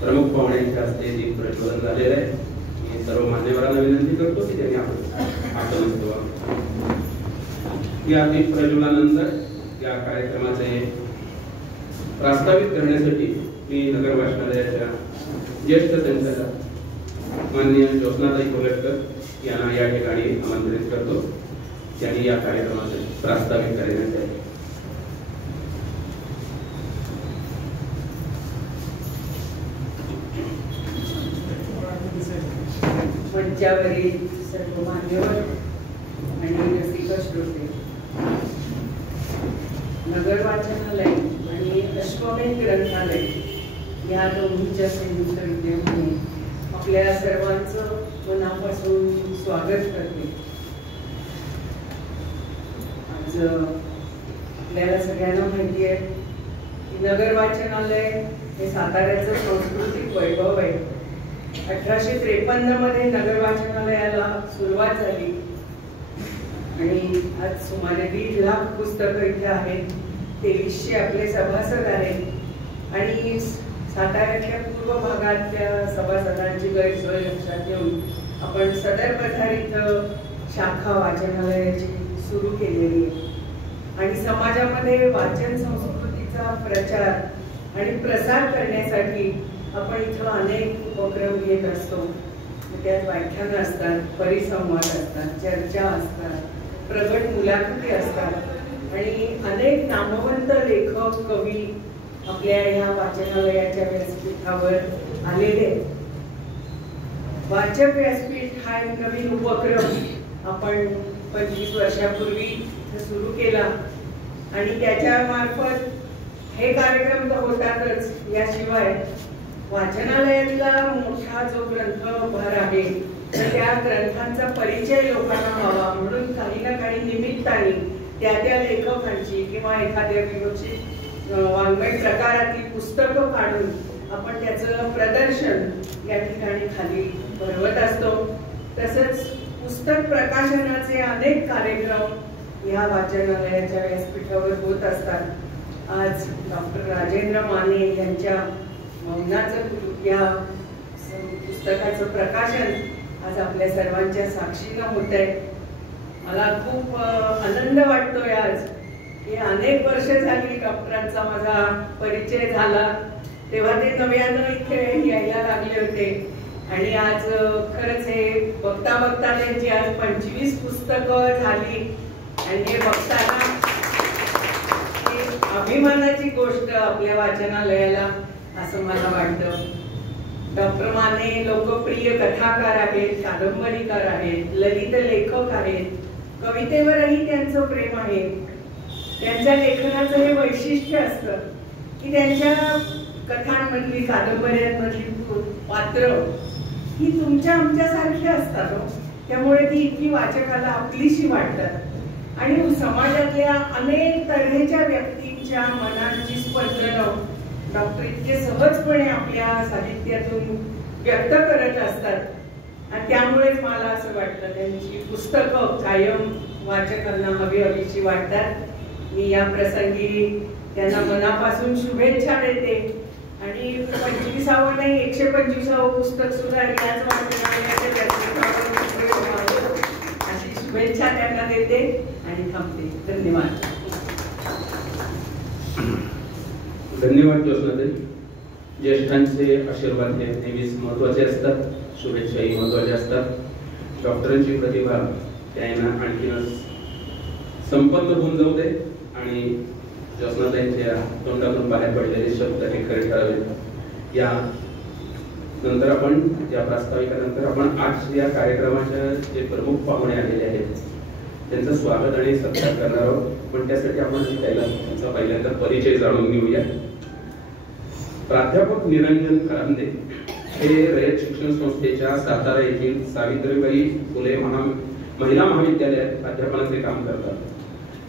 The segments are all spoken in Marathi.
प्रमुख पाहुण्यांच्या हस्ते दीप प्रज्वलन झालेलं आहे। मी सर्व मान्यवरांना विनंती करतो की त्यांनी आपण या दीप प्रज्वलनानंतर या कार्यक्रमाचे प्रस्तावित करण्यासाठी मी नगर वाचनालयाच्या ज्येष्ठ संचालक माननीय ज्योत्नाताई कोलटकर यांना या ठिकाणी आमंत्रित करतो। त्यांनी या कार्यक्रमाचे प्रस्तावित करण्यात आहे। मंचावरील सर्व मान्यवर आणि रसिक श्रोते, नगर वाचनालय आणि अश्वमेध ग्रंथालय या दोन्हीच्या संयुक्त विद्यमाने आपल्या सर्वांचं मनापासून स्वागत करते। आज आपल्याला सगळ्यांना माहिती आहे की नगर वाचनालय हे साताऱ्याचं सांस्कृतिक वैभव आहे। 1853 मध्ये नगर वाचनालयाला सुरुवात झाली आणि आज सुमारे 1.5 लाख पुस्तकं इथे आहेत। 2300 आपले सभासद आहेत आणि साताऱ्यातल्या पूर्व भागातल्या सभासदांची गैरसोय लक्षात घेऊन आपण सदर पठार इथं शाखा वाचनालयाची सुरू केलेली आहे आणि समाजामध्ये वाचन संस्कृतीचा प्रचार आणि प्रसार करण्यासाठी आपण इथं अनेक उपक्रम घेत असतो। त्यात व्याख्यानं असतात, परिसंवाद असतात, चर्चा असतात, प्रगट मुलाखती असतात आणि अनेक नामवंत लेखक कवी आपल्या या वाचनालयाच्या व्यासपीठावर आलेले आहेत। वाचक व्यासपीठ हा एक नवीन उपक्रम आपण 25 वर्षापूर्वी सुरू केला आणि त्याच्या मार्फत हे कार्यक्रम तर होतातच, याशिवाय वाचनालयातला मोठा जो ग्रंथ भर आहे तर त्या ग्रंथांचा परिचय लोकांना व्हावा म्हणून काही ना काही निमित्ताने त्या लेखकांची किंवा एखाद्या विमोचित वाङ्मय प्रकारातली पुस्तकं काढून आपण त्याचं प्रदर्शन या ठिकाणी खाली भरवत असतो। तसंच पुस्तक प्रकाशनाचे अनेक कार्यक्रम या वाचनालयाच्या व्यासपीठावर होत असतात। आज डॉक्टर राजेंद्र माने यांच्या मौनाचं या पुस्तकाचं प्रकाशन आज आपल्या सर्वांच्या साक्षीनं होत आहे। मला खूप आनंद वाटतोय आज की अनेक वर्ष झाली डॉक्टरांचा माझा परिचय झाला, तेव्हा ते नव्यानं इथे यायला लागले होते आणि आज खरंच हे बघता बघता त्यांची आज 25 पुस्तकं झाली आणि हे बघताना अभिमानाची गोष्ट आपल्या वाचनालयाला असं मला वाटतं। डॉक्टर माने लोकप्रिय कथाकार आहेत, कादंबरीकार आहेत, ललित लेखक आहेत, कवितेवरही त्यांचं प्रेम आहे। त्यांच्या लेखनाचं हे वैशिष्ट्य असतं की त्यांच्या कथांमधली कादंबऱ्यांमधली पात्र ही तुमच्या आमच्यासारखी असतात, त्यामुळे ती इतकी वाचकाला आपलीशी वाटतात आणि समाजातल्या अनेक तऱ्हेच्या व्यक्तींच्या मनाची स्पंदनं डॉक्टर इतके सहजपणे आपल्या साहित्यातून व्यक्त करत असतात आणि त्यामुळेच मला असं वाटतं त्यांची पुस्तकं कायम वाचकांना हवीशी वाटतात। मी या प्रसंगी त्यांना मनापासून शुभेच्छा देते आणि 25वं नाही 125वं पुस्तक सुद्धा याच वाचनालयाच्या व्यासपीठावर अशी शुभेच्छा त्यांना देते आणि थांबते। धन्यवाद। धन्यवाद ज्योत्नाताई। ज्येष्ठांचे आशीर्वाद हे नेहमीच महत्त्वाचे असतात, शुभेच्छाही महत्त्वाच्या असतात। डॉक्टरांची प्रतिभा त्यांना आणखीनच संपन्न होऊन जाऊ दे आणि ज्योत्नाताईंच्या तोंडातून बाहेर पडलेले शब्द हे खरे ठरावेत। या नंतर आपण या प्रास्ताविकानंतर आपण आज या कार्यक्रमाच्या जे प्रमुख पाहुणे आलेले आहेत त्यांचं स्वागत आणि सत्कार करणार आहोत, पण त्यासाठी आपण त्यांचा पहिल्यांदा परिचय जाणून घेऊया। प्राध्यापक निरंजन खरांदे हे रयत शिक्षण संस्थेच्या सातारा येथील सावित्रीबाई फुले महिला महाविद्यालयात अध्यापनाचे काम करतात।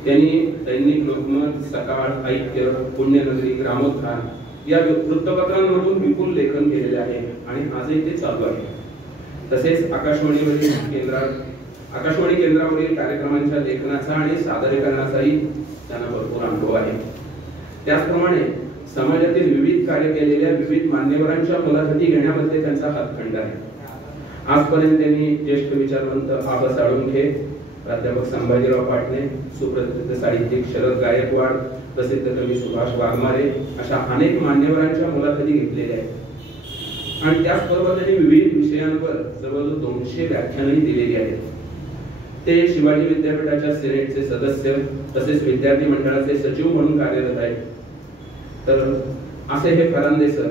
त्यांनी दैनिक लोकमत, सकाळ, ऐक्य, पुण्यनगरी, ग्रामोत्थान या वृत्तपत्रांमधून विपुल लेखन केलेले आहे आणि आजही ते चालू आहे। तसेच आकाशवाणी केंद्रावरील कार्यक्रमांच्या लेखनाचा आणि सादरीकरणाचाही त्यांना भरपूर अनुभव आहे। त्याचप्रमाणे समाजातील विविध कार्य केलेल्या विविध मान्यवरांच्या मुलाखती घेण्यामध्ये त्यांचा हातखंडा आहे. आजपर्यंत त्यांनी ज्येष्ठ विचारवंत आबा साळुंखे, प्राध्यापक संभाजीराव पाटणे, सुप्रसिद्ध साहित्यिक शरद गायकवाड, प्रसिद्ध कवी सुभाष वाघमारे अशा अनेक मान्यवरांच्या मुलाखती घेतलेल्या आहेत. आणि त्याचबरोबर त्यांनी विविध विषयांवर जवळजवळ 200 व्याख्यानही दिलेली आहेत. ते शिवाजी विद्यापीठाच्या सिनेटचे सदस्य तसेच विद्यार्थी मंडळाचे सचिव म्हणून कार्यरत आहेत. तर असे हे फरांदे सर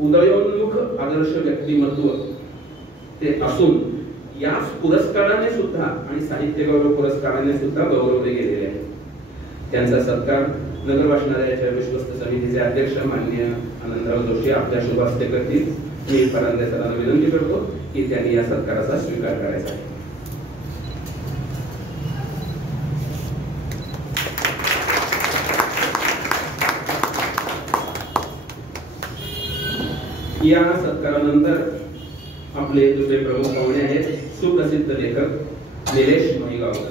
उदयोन्मुख आदर्श व्यक्तिमत्व ते असून याच पुरस्काराने सुद्धा आणि साहित्य गौरव पुरस्काराने सुद्धा गौरवले गेलेले आहेत. त्यांचा सत्कार नगर वाचनालयाच्या विश्वस्त समितीचे अध्यक्ष माननीय आनंदराव जोशी आपल्या शुभ हस्ते करतील. मी फरांदे सरांना विनंती करतो की त्यांनी या सत्काराचा स्वीकार करायचा आहे. या सत्कारानंतर आपले दुसरे प्रमुख पाहुणे आहेत सुप्रसिद्ध लेखक निलेश महिगावकर.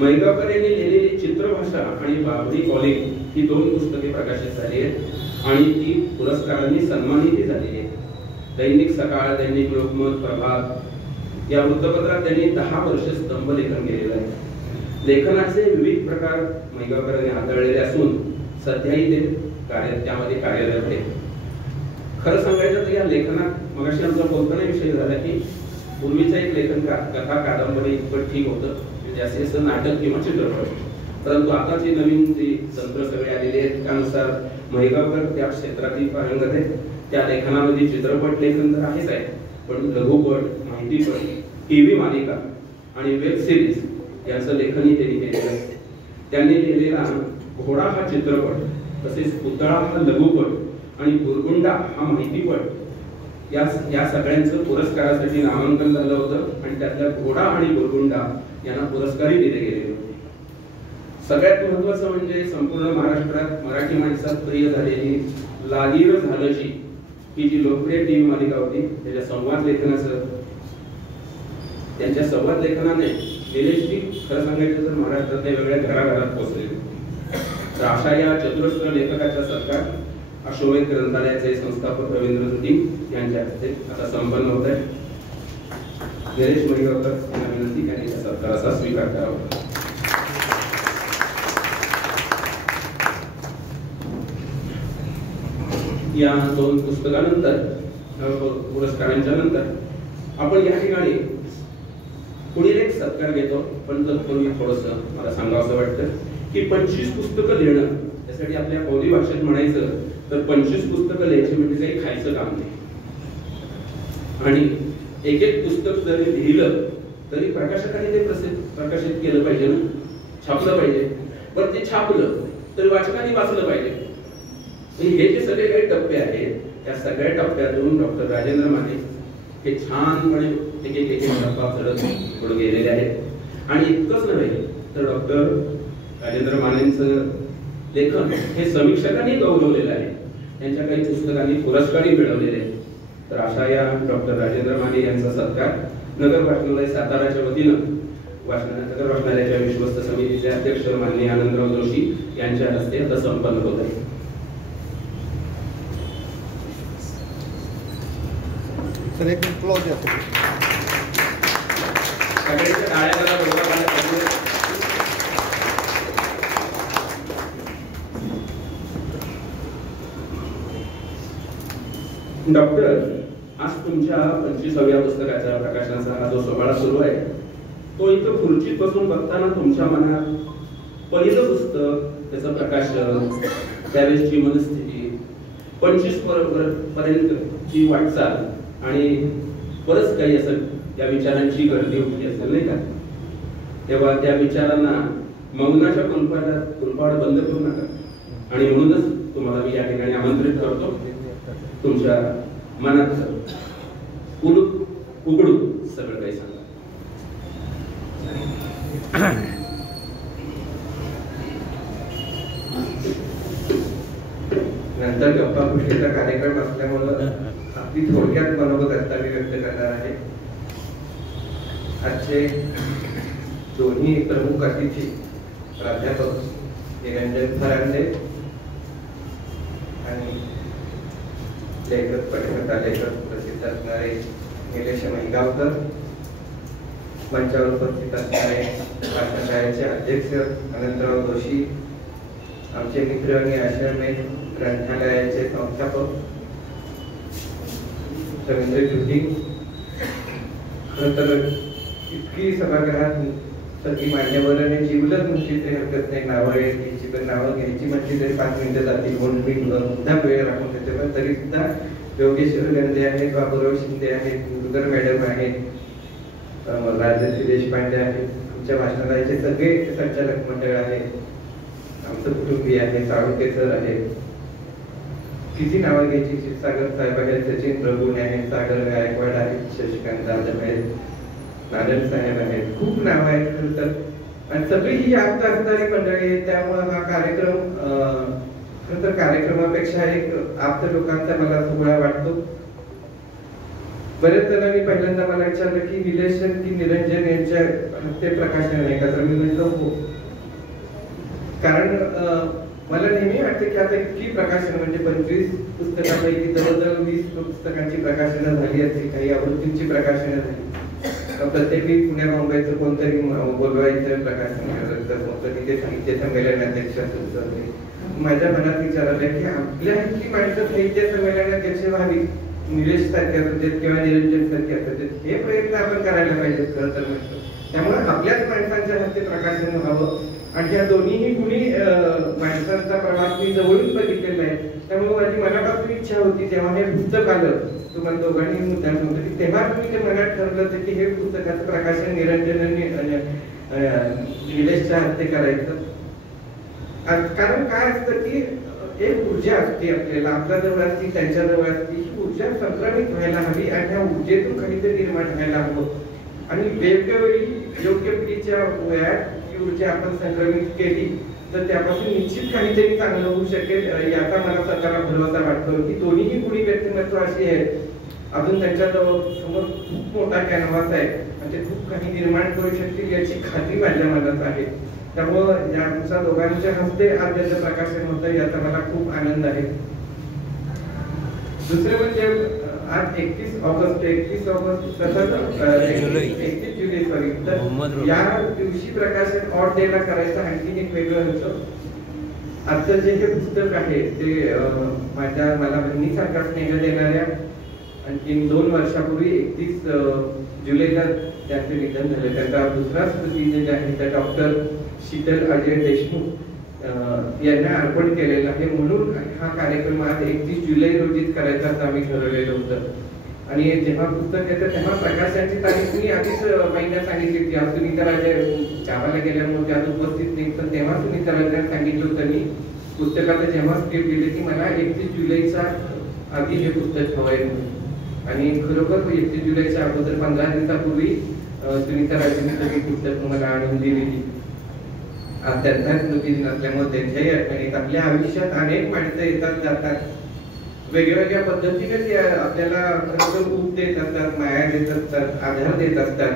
महिगावकर यांनी लिहिलेली चित्रभाषा आणि बाबरी कॉलिंग ही 2 पुस्तके प्रकाशित झाली आहेत आणि ती पुरस्कारांनी सन्मानित झालेली आहेत. दैनिक सकाळ, दैनिक लोकमत, प्रभात या वृत्तपत्रात त्यांनी 10 वर्ष स्तंभ लेखन केलेलं आहे. लेखनाचे विविध प्रकार महिगावकरांनी हाताळलेले असून सध्याही ते त्यामध्ये कार्यरत आहेत. खरं सांगायचं तर या लेखनात मगाशी आमचा बोलताना विषय झाला की पूर्वीचा एक लेखन कथा कादंबरी इतकं ठीक होतं, म्हणजे असं नाटक किंवा चित्रपट. परंतु आताची नवीन जी तंत्र सगळे आलेली आहेत त्यानुसार महिगावकर त्या क्षेत्रातील पारंगत आहेत. त्या लेखनामध्ये चित्रपट लेखन तर आहेच आहे, पण लघुपट, माहितीपट, टीव्ही मालिका आणि वेब सिरीज यांचं लेखनही त्यांनी केलेलं आहे. त्यांनी लिहिलेला घोडा हा चित्रपट, तसेच पुतळा हा लघुपट आणि बुरगुंडा हा माहितीपट या सगळ्यांचं पुरस्कारासाठी नामांकन झालं होतं आणि त्यातल्या घोडा आणि बुरगुंडा यांना पुरस्कारही दिले गेले होते. सगळ्यात महत्त्वाचं म्हणजे संपूर्ण महाराष्ट्रात मराठी माणसात प्रिय झालेली लागीर झालंशी ही जी लोकप्रिय टीव्ही मालिका होती, त्यांच्या संवाद लेखनाने निलेशजी खरं सांगायचं तर महाराष्ट्रातल्या वेगळ्या घराघरात पोहोचले. तर अशा या चतुरस्र लेखकाच्या सत्कार अशोक ग्रंथालयाचे संस्थापक रवींद्र जुटी यांच्या हस्ते आता संपन्न होत आहे. निलेश महिगावकर यांना विनंती त्यांनी या सत्काराचा स्वीकार करावा. या 2 पुस्तकानंतर पुरस्कारांच्या नंतर आपण या ठिकाणी पुढील एक सत्कार घेतो. पण तत्पूर्वी थोडंसं मला सांगावं वाटतं की 25 पुस्तकं लिहिणं, त्यासाठी आपल्या बोली भाषेत म्हणायचं तर 25 पुस्तकं लिहायची म्हणजे काही खायचं काम नाही. आणि एक पुस्तक जरी लिहिलं तरी प्रकाशकाने ते प्रकाशित केलं पाहिजे ना, छापलं पाहिजे. पण ते छापलं तर वाचकाने वाचलं पाहिजे. हे जे सगळे काही टप्पे आहेत त्या सगळ्या टप्प्यातून डॉक्टर राजेंद्र माने हे छानपणे एक टप्पा चढत पुढे गेलेले आहेत. आणि इतकंच नव्हे तर डॉक्टर राजेंद्र मानेंचं लेखन हे समीक्षकांनी गौरवलेलं आहे. त्यांच्या काही पुस्तकांनी पुरस्कारही मिळवलेले आहेत. तर अशा या डॉक्टर राजेंद्र माने यांचा सत्कार नगर वाचनालय साताराच्या वतीनं नगर वाचनालयाच्या विश्वस्त समितीचे अध्यक्ष माननीय आनंदराव जोशी यांच्या हस्ते आता संपन्न होत आहे. एक क्लोज डॉक्टर, आज तुमच्या 25व्या पुस्तकाच्या प्रकाशनाचा हा जो सोहळा सुरू आहे तो इथं खुर्चीत बसून बघताना तुमच्या मनात पहिलं पुस्तक, त्याचं प्रकाशन, त्यावेळेसची मनस्थिती, 25 पर्यंतची वाटचाल आणि बरंच काही असं त्या विचारांची गर्दी होती असेल नाही का. तेव्हा त्या विचारांना मौनाच्या कुलपाड बंद करू नका. आणि म्हणूनच तुम्हाला मी या ठिकाणी आमंत्रित करतो तुमच्या मनात उघडून सगळं काही सांगा. नंतर गप्पा गोष्टीचा कार्यक्रम असल्यामुळं आपली थोडक्यात मनोगत मी व्यक्त करणार आहे. आजचे दोन्ही प्रमुख अतिथी प्राध्यापक निरंजन फरांदे आणि लेखक पटकथा लेखक प्रसिद्ध असणारे निलेश महिगावकर, मंचावर उपस्थित असणारे शाळेचे अध्यक्ष अनंतराव जोशी, आमचे मित्र आणि आश्रमे ग्रंथालयाचे संस्थापक रवींद्र ज्योती. खरं तर इतकी सभागृहात सगळी मान्यवरांनी जीवलग म्हणजे ते हरकत नाही, नावं घ्यायची, पण नावं घ्यायची म्हणजे तरी 5 मिनिटं जातील म्हणून मी मुद्दा वेळ राखून देते. पण तरी सुद्धा योगेश्वर गंधे आहेत, बाबूराव शिंदे आहेत, मुरगर मॅडम आहेत, राजश्री देशपांडे आहेत, आमच्या वाचनालयाचे सगळे संचालक मंडळ आहेत, आमचं कुटुंबीय आहे, साळुंके सर आहेत, किती नावं घ्यायची, क्षीरसागर साहेब आहेत, सचिन प्रभुणे आहेत, सागर गायकवाड आहेत, शशिकांत जाधव आहेत, नारायण साहेब आहेत, खूप नाव आहेत खरं तर. आणि सगळी ही आप्त असणारी मंडळी आहेत. त्यामुळे हा कार्यक्रम खरं तर कार्यक्रमापेक्षा एक आप्त लोकांचा मला सोहळा वाटतो. बरेच जणांनी पहिल्यांदा मला विचारलं की निलेशन की निरंजन यांच्या हस्ते प्रकाशन आहे का, तर मी म्हटलं हो. कारण मला नेहमी वाटतं की आता इतकी प्रकाशन म्हणजे 25 पुस्तकांपैकी जवळजवळ 20 पुस्तकांची प्रकाशनं झाली असतील, काही आवृत्तींची प्रकाशनं झाली. प्रत्येकी पुण्या मुंबईचं कोणतरी बोलवायचं प्रकाशन करत होतं, तिथे साहित्य संमेलनाध्यक्ष सुचवले. माझ्या मनात विचार आला की आपल्या इतकी माणसं साहित्य संमेलनाध्यक्ष व्हावी, निलेश सारखे असतात किंवा निरंजन सारखे असतात, हे प्रयत्न आपण करायला पाहिजेत खरं तर म्हटलं. त्यामुळे आपल्याच माणसांच्या हस्ते प्रकाशन व्हावं. आणि ह्या दोन्हीही गुणी माणसांचा प्रवास मी जवळून बघितलेला आहे. त्यामुळे माझी मनापासून इच्छा होती जेव्हा हे पुस्तक आलं, तुम्हाला दोघांनी मुद्दा होतं की तेव्हा तुम्ही ते मनात ठरलं होतं की हे पुस्तकाचं प्रकाशन निरंजन निलेशच्या हस्ते करायचं. कारण काय असतं की एक ऊर्जा असते आपल्याला, आपल्या जवळ असती, त्यांच्या जवळ असती, ही ऊर्जा संक्रमित व्हायला हवी आणि ह्या ऊर्जेतून काहीतरी निर्माण व्हायला हवं. आणि वेगवेगळी योग्य पिढीच्या वयात ही ऊर्जा आपण संक्रमित केली तर त्यापासून निश्चित काहीतरी चांगलं होऊ शकेल याचा मला स्वतःला भरवसा वाटतो की दोन्हीही गुणी व्यक्तिमत्व अशी आहेत. अजून त्यांच्याजवळ समोर खूप मोठा कॅनव्हास आहे आणि ते खूप काही निर्माण करू शकतील याची खात्री माझ्या मनात आहे. त्यामुळं या आमच्या दोघांच्या हस्ते आज त्याचं प्रकाशन होतं याचा मला खूप आनंद आहे. दुसरे म्हणजे आज 31 ऑगस्ट तसंच 31 जुलै सॉरी, तर या दिवशी प्रकाशन ऑड डेला करायचं आणखीन एक वेगळं होतं. आजचं जे हे पुस्तक आहे ते मला बहिणीसारखा स्नेह देणाऱ्या आणखीन 2 वर्षापूर्वी 31 जुलैला त्यांचे निधन झाले. त्यांचा दुसरा स्मृतिदिन आहे त्या डॉक्टर शीतल अजय देशमुख यांना अर्पण केलेला आहे. म्हणून हा कार्यक्रम आज 31 जुलै रोजीच करायचा असं आम्ही ठरवलेलं होतं. आणि जेव्हा पुस्तक येतं तेव्हा प्रकाशनाची तारीख मी आधीच महिन्यात सांगितली होती. आज सुनीता राजे गावाला गेल्यामुळे त्यात उपस्थित नाही, पण तेव्हा सुनीता राजांना सांगितलं होतं मी पुस्तकाचं जेव्हा स्क्रिप्ट दिली की मला 31 जुलैचा आधी हे पुस्तक हवंय म्हणून. आणि खरोखर 31 जुलैच्या अगोदर 15 दिवसापूर्वी सुनीता राजेंनी सगळी पुस्तक मला आणून दिलेली. आज त्यांचा स्मृतिदिन असल्यामुळे त्यांच्याही आठवणीत आपल्या आयुष्यात अनेक माणसं येतात जातात, वेगवेगळ्या पद्धतीने ते आपल्याला खरोखर ऊब देत असतात, माया देत असतात, आधार देत असतात.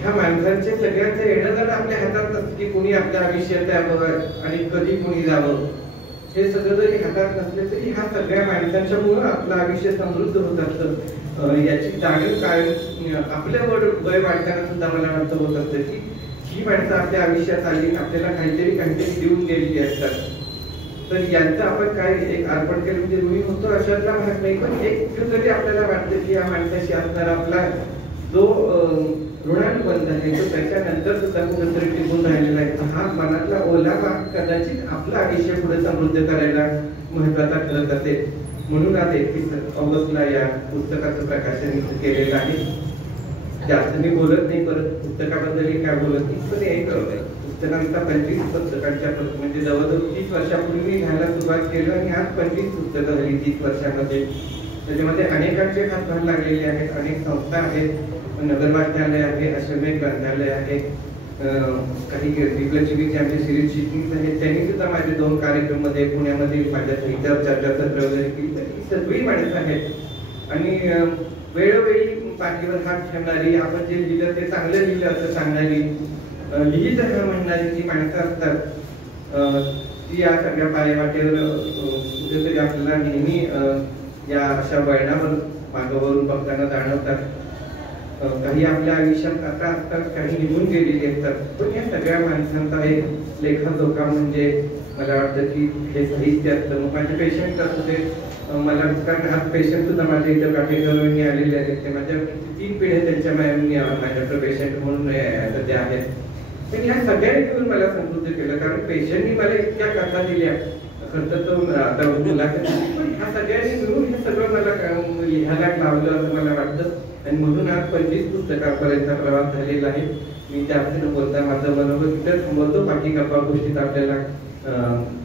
ह्या माणसांचे सगळ्यांचं येणं जाणं आपल्या हातात नसतं की कोणी आपल्या आयुष्यात यावं आणि कधी कोणी जावं. हे सगळं जरी हातात नसले तरी ह्या सगळ्या माणसांच्यामुळं आपलं आयुष्य समृद्ध होत असतं. याची जाणीव काय आपल्या वय वाढताना सुद्धा मला वाटतं होत असतं की ही माणसं आपल्या आयुष्यात आली, आपल्याला काहीतरी देऊन गेलेली असतात. तर यांचं आपण काय एक अर्पण केलं म्हणजे ऋणी होतो अशातला भाग नाही, पण एक कुठेतरी आपल्याला वाटतं की या माणसाशी असणारा आपला जो ऋणानुबंध आहे तो त्याच्यानंतर सुद्धा कुठेतरी टिकून राहिलेला आहे. हा मनातला ओलावा कदाचित आपलं आयुष्य पुढे समृद्ध करायला महत्वाचा ठरत असेल. म्हणून आज 31 ऑगस्टला या पुस्तकाचं प्रकाशन केलेलं आहे. जास्त मी बोलत नाही, परत पुस्तकाबद्दल काय बोलत नाही, पण हे पुस्तकांचा 25 पुस्तकांच्या म्हणजे जवळजवळ 30 वर्षापूर्वी घ्यायला सुरुवात केली आणि आज 25 पुस्तकं झाली 30 वर्षामध्ये. त्याच्यामध्ये अनेकांचे हातभार लागलेले आहेत, अनेक संस्था आहेत, नगर वाचनालय आहे, आश्रमे ग्रंथालय आहे, काही दिग्गज आमचे सिरीज शिकणीच आहेत, त्यांनी सुद्धा माझे 2 कार्यक्रम मध्ये पुण्यामध्ये माझ्या साहित्यावर चर्चासत्र वगैरे केली. तर ही सगळी माणसं आहेत आणि वेळोवेळी पाठीवर हात ठेवणारी, आपण जे लिहिलं ते चांगलं लिहिलं असं सांगणारी, लिहित म्हणणारी जी माणसं असतात ती या सगळ्या पायवाटेवर कुठेतरी आपल्याला नेहमी या अशा वळणावर मागावरून बघताना जाणवतात. काही आपल्या आयुष्यात आता असतात, काही निघून गेलेली असतात, पण या सगळ्या माणसांचा एक लेखाजोखा म्हणजे मला वाटतं की हे साहित्य असतं. मग माझे पेशंट असू दे, मला कारण आज पेशंट सुद्धा माझ्या इथं काठेकरवरनी आलेले आहेत. ते माझ्या 3 पिढ्या त्यांच्या माझ्याकडे पेशंट म्हणून सध्या आहेत. पण या सगळ्यांनी मिळून मला समृद्ध केलं, कारण पेशंटनी मला इतक्या कथा दिल्या. खरं तर आता मुलाखत, पण ह्या सगळ्यांनी मिळून हे सगळं मला लिहायला लावलं असं मला वाटतं. आणि म्हणून आज 25 पुस्तकापर्यंतचा प्रवास झालेला आहे. मी त्यापासून बोलता माझं मनोगत तिथं थांबवतो. बाकी गप्पा गोष्टीत आपल्याला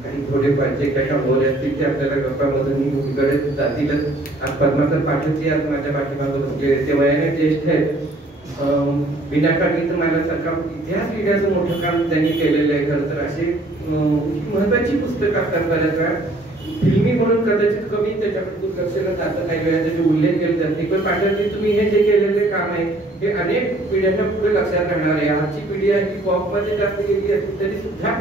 काही थोडेफार जे काही बोलले असतील ते आपल्याला गप्पामधून उलगडे जातीलच. आज पद्माकर पाठकजी आज माझ्या पाठीमागं ते वयाने ज्येष्ठ आहेत. विनाकारण मला सरकार इतिहास लिहिण्याचं मोठं काम त्यांनी केलेलं आहे. खरं तर अशी महत्वाची पुस्तकं असतात. बऱ्याच वेळा फिल्मी म्हणून कदाचित कमी त्याच्याकडे दुर्लक्ष जातं, काही वेळा त्याचे उल्लेख केले जाते. पण पाठकजी तुम्ही हे जे केलेले काम आहे हे अनेक पिढ्यांना पुढे लक्षात राहणार आहे. आजची पिढी आहे की पॉपमध्ये जास्त गेली असली तरी सुद्धा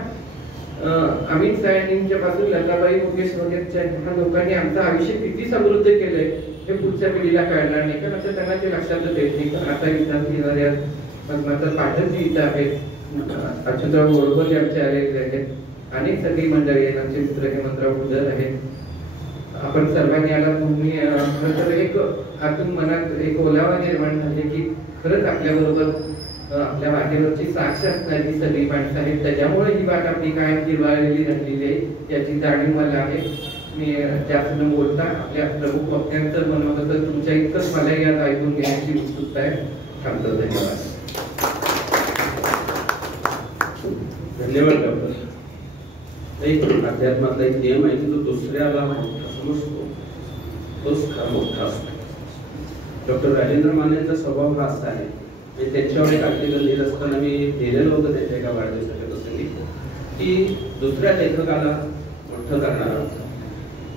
अमित सायनींच्या पासून लताबाई मुकेश वगैरेच्या ह्या लोकांनी आमचं आयुष्य किती समृद्ध केलंय हे पुढच्या पिढीला कळणार नाही, कारण आता त्यांना ते लक्षातच येत नाही. आता इतिहास लिहिणाऱ्या पद्माकर पाठकजी इथं आहेत, अच्युतराव गोडबोले आमचे आलेले आहेत, अनेक सगळी मंडळी आहेत, आमचे मित्र हेमंतराव गुजर आहेत. आपण सर्वांनी याला तुम्ही खरं तर एक आतून मनात एक ओलावा निर्माण झाले की खरंच आपल्याबरोबर आपल्या वाटेवरची साक्ष असणारी सगळी माणसं आहेत. त्याच्यामुळे ही वाट आपली कायम जिरवाळलेली राहिलेली आहे याची जाणीव मला आहे. मी जास्त न बोलता आपल्या प्रमुख वक्त्यांचं मनोगत तुमच्या इतकंच मला यात ऐकून घेण्याची उत्सुकता आहे. थांबतो. धन्यवाद. धन्यवाद डॉक्टर. एक अध्यात्मातला एक नियम आहे की जो दुसऱ्याला मोठा समजतो तोच खरा मोठा असतो. डॉक्टर राजेंद्र मानेंचा स्वभाव हा असा आहे. त्यांच्यावर एक आर्टिकल लिहित असताना मी लिहिलेलं होतं त्यांच्या एका वाढदिवसाच्या प्रसंगी की दुसऱ्या लेखकाला मोठं करणारा,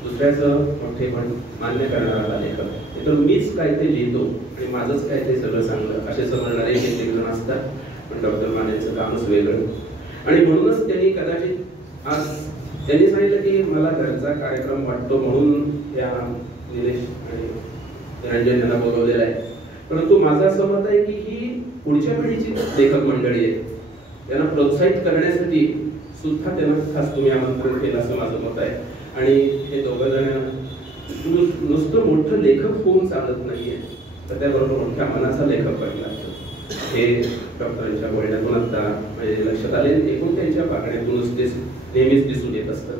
दुसऱ्याचं मोठेपण मान्य करणारा लेखक, तर मीच काय ते लिहितो आणि माझंच काय ते सगळं चांगलं असे समजणारे हे जण असतात. पण डॉक्टर मानेंचं कामच वेगळं. आणि म्हणूनच त्यांनी कदाचित आज त्यांनी सांगितलं की मला घरचा कार्यक्रम वाटतो म्हणून या निलेश आणि रंजन यांना बोलवलेला आहे. परंतु माझं असं मत आहे की ही पुढच्या पिढीची लेखक मंडळी आहे, त्यांना प्रोत्साहित करण्यासाठी सुद्धा त्यांना खास तुम्ही आमंत्रण केलं असं माझं मत आहे. आणि हे दोघं जण नुसतं मोठं लेखक होऊन चालत नाहीये, तर त्याबरोबर मोठ्या मनाचा लेखक पण लागतो. हे डॉक्टरांच्या बोलण्यातून आता म्हणजे लक्षात आले. एकूण त्यांच्या वागण्यातूनच ते नेहमीच दिसून येत असतात.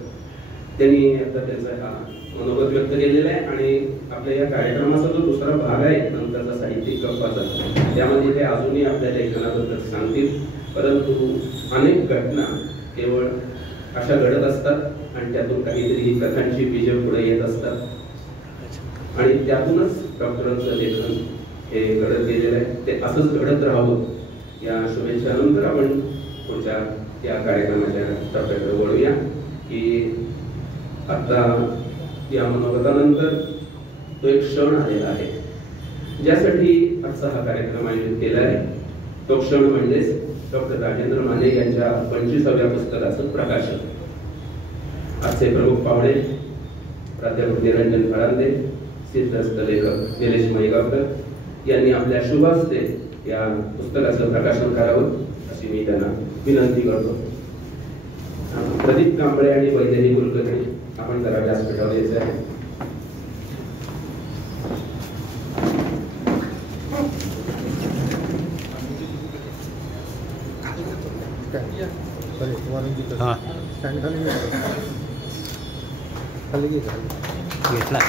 त्यांनी आता त्यांचा हा मनोगत व्यक्त केलेला आहे. आणि आपल्या या कार्यक्रमाचा जो दुसरा भाग आहे नंतरचा साहित्यिक गप्पाचा, त्यामध्ये ते अजूनही आपल्या लेखनाबद्दल सांगतील. परंतु अनेक घटना केवळ अशा घडत असतात आणि त्यातून काहीतरी ही कथांची बीजं पुढे येत असतात आणि त्यातूनच डॉक्टरांचं लेखन हे घडत गेलेलं आहे. ते असंच घडत राहावं या शुभेच्छानंतर आपण पुढच्या या कार्यक्रमाच्या टप्प्याकडे वळूया की आता या मनोगतानंतर तो एक क्षण आलेला आहे ज्यासाठी आजचा हा कार्यक्रम आयोजित केला आहे. तो क्षण म्हणजेच डॉक्टर राजेंद्र माने यांच्या 25व्या पुस्तकाचं प्रकाशन. आजचे प्रमुख पाहुणे प्राध्यापक निरंजन फरांदे, सिद्धहस्त लेखक निलेश मैगावकर यांनी आपल्या शुभ हस्ते या पुस्तकाचं प्रकाशन करावं अशी मी त्यांना विनंती करतो. प्रदीप कांबळे आणि वैद्यही कुलकर्णी आपण जरा व्यासपीठावर यायचं आहे. घेतला.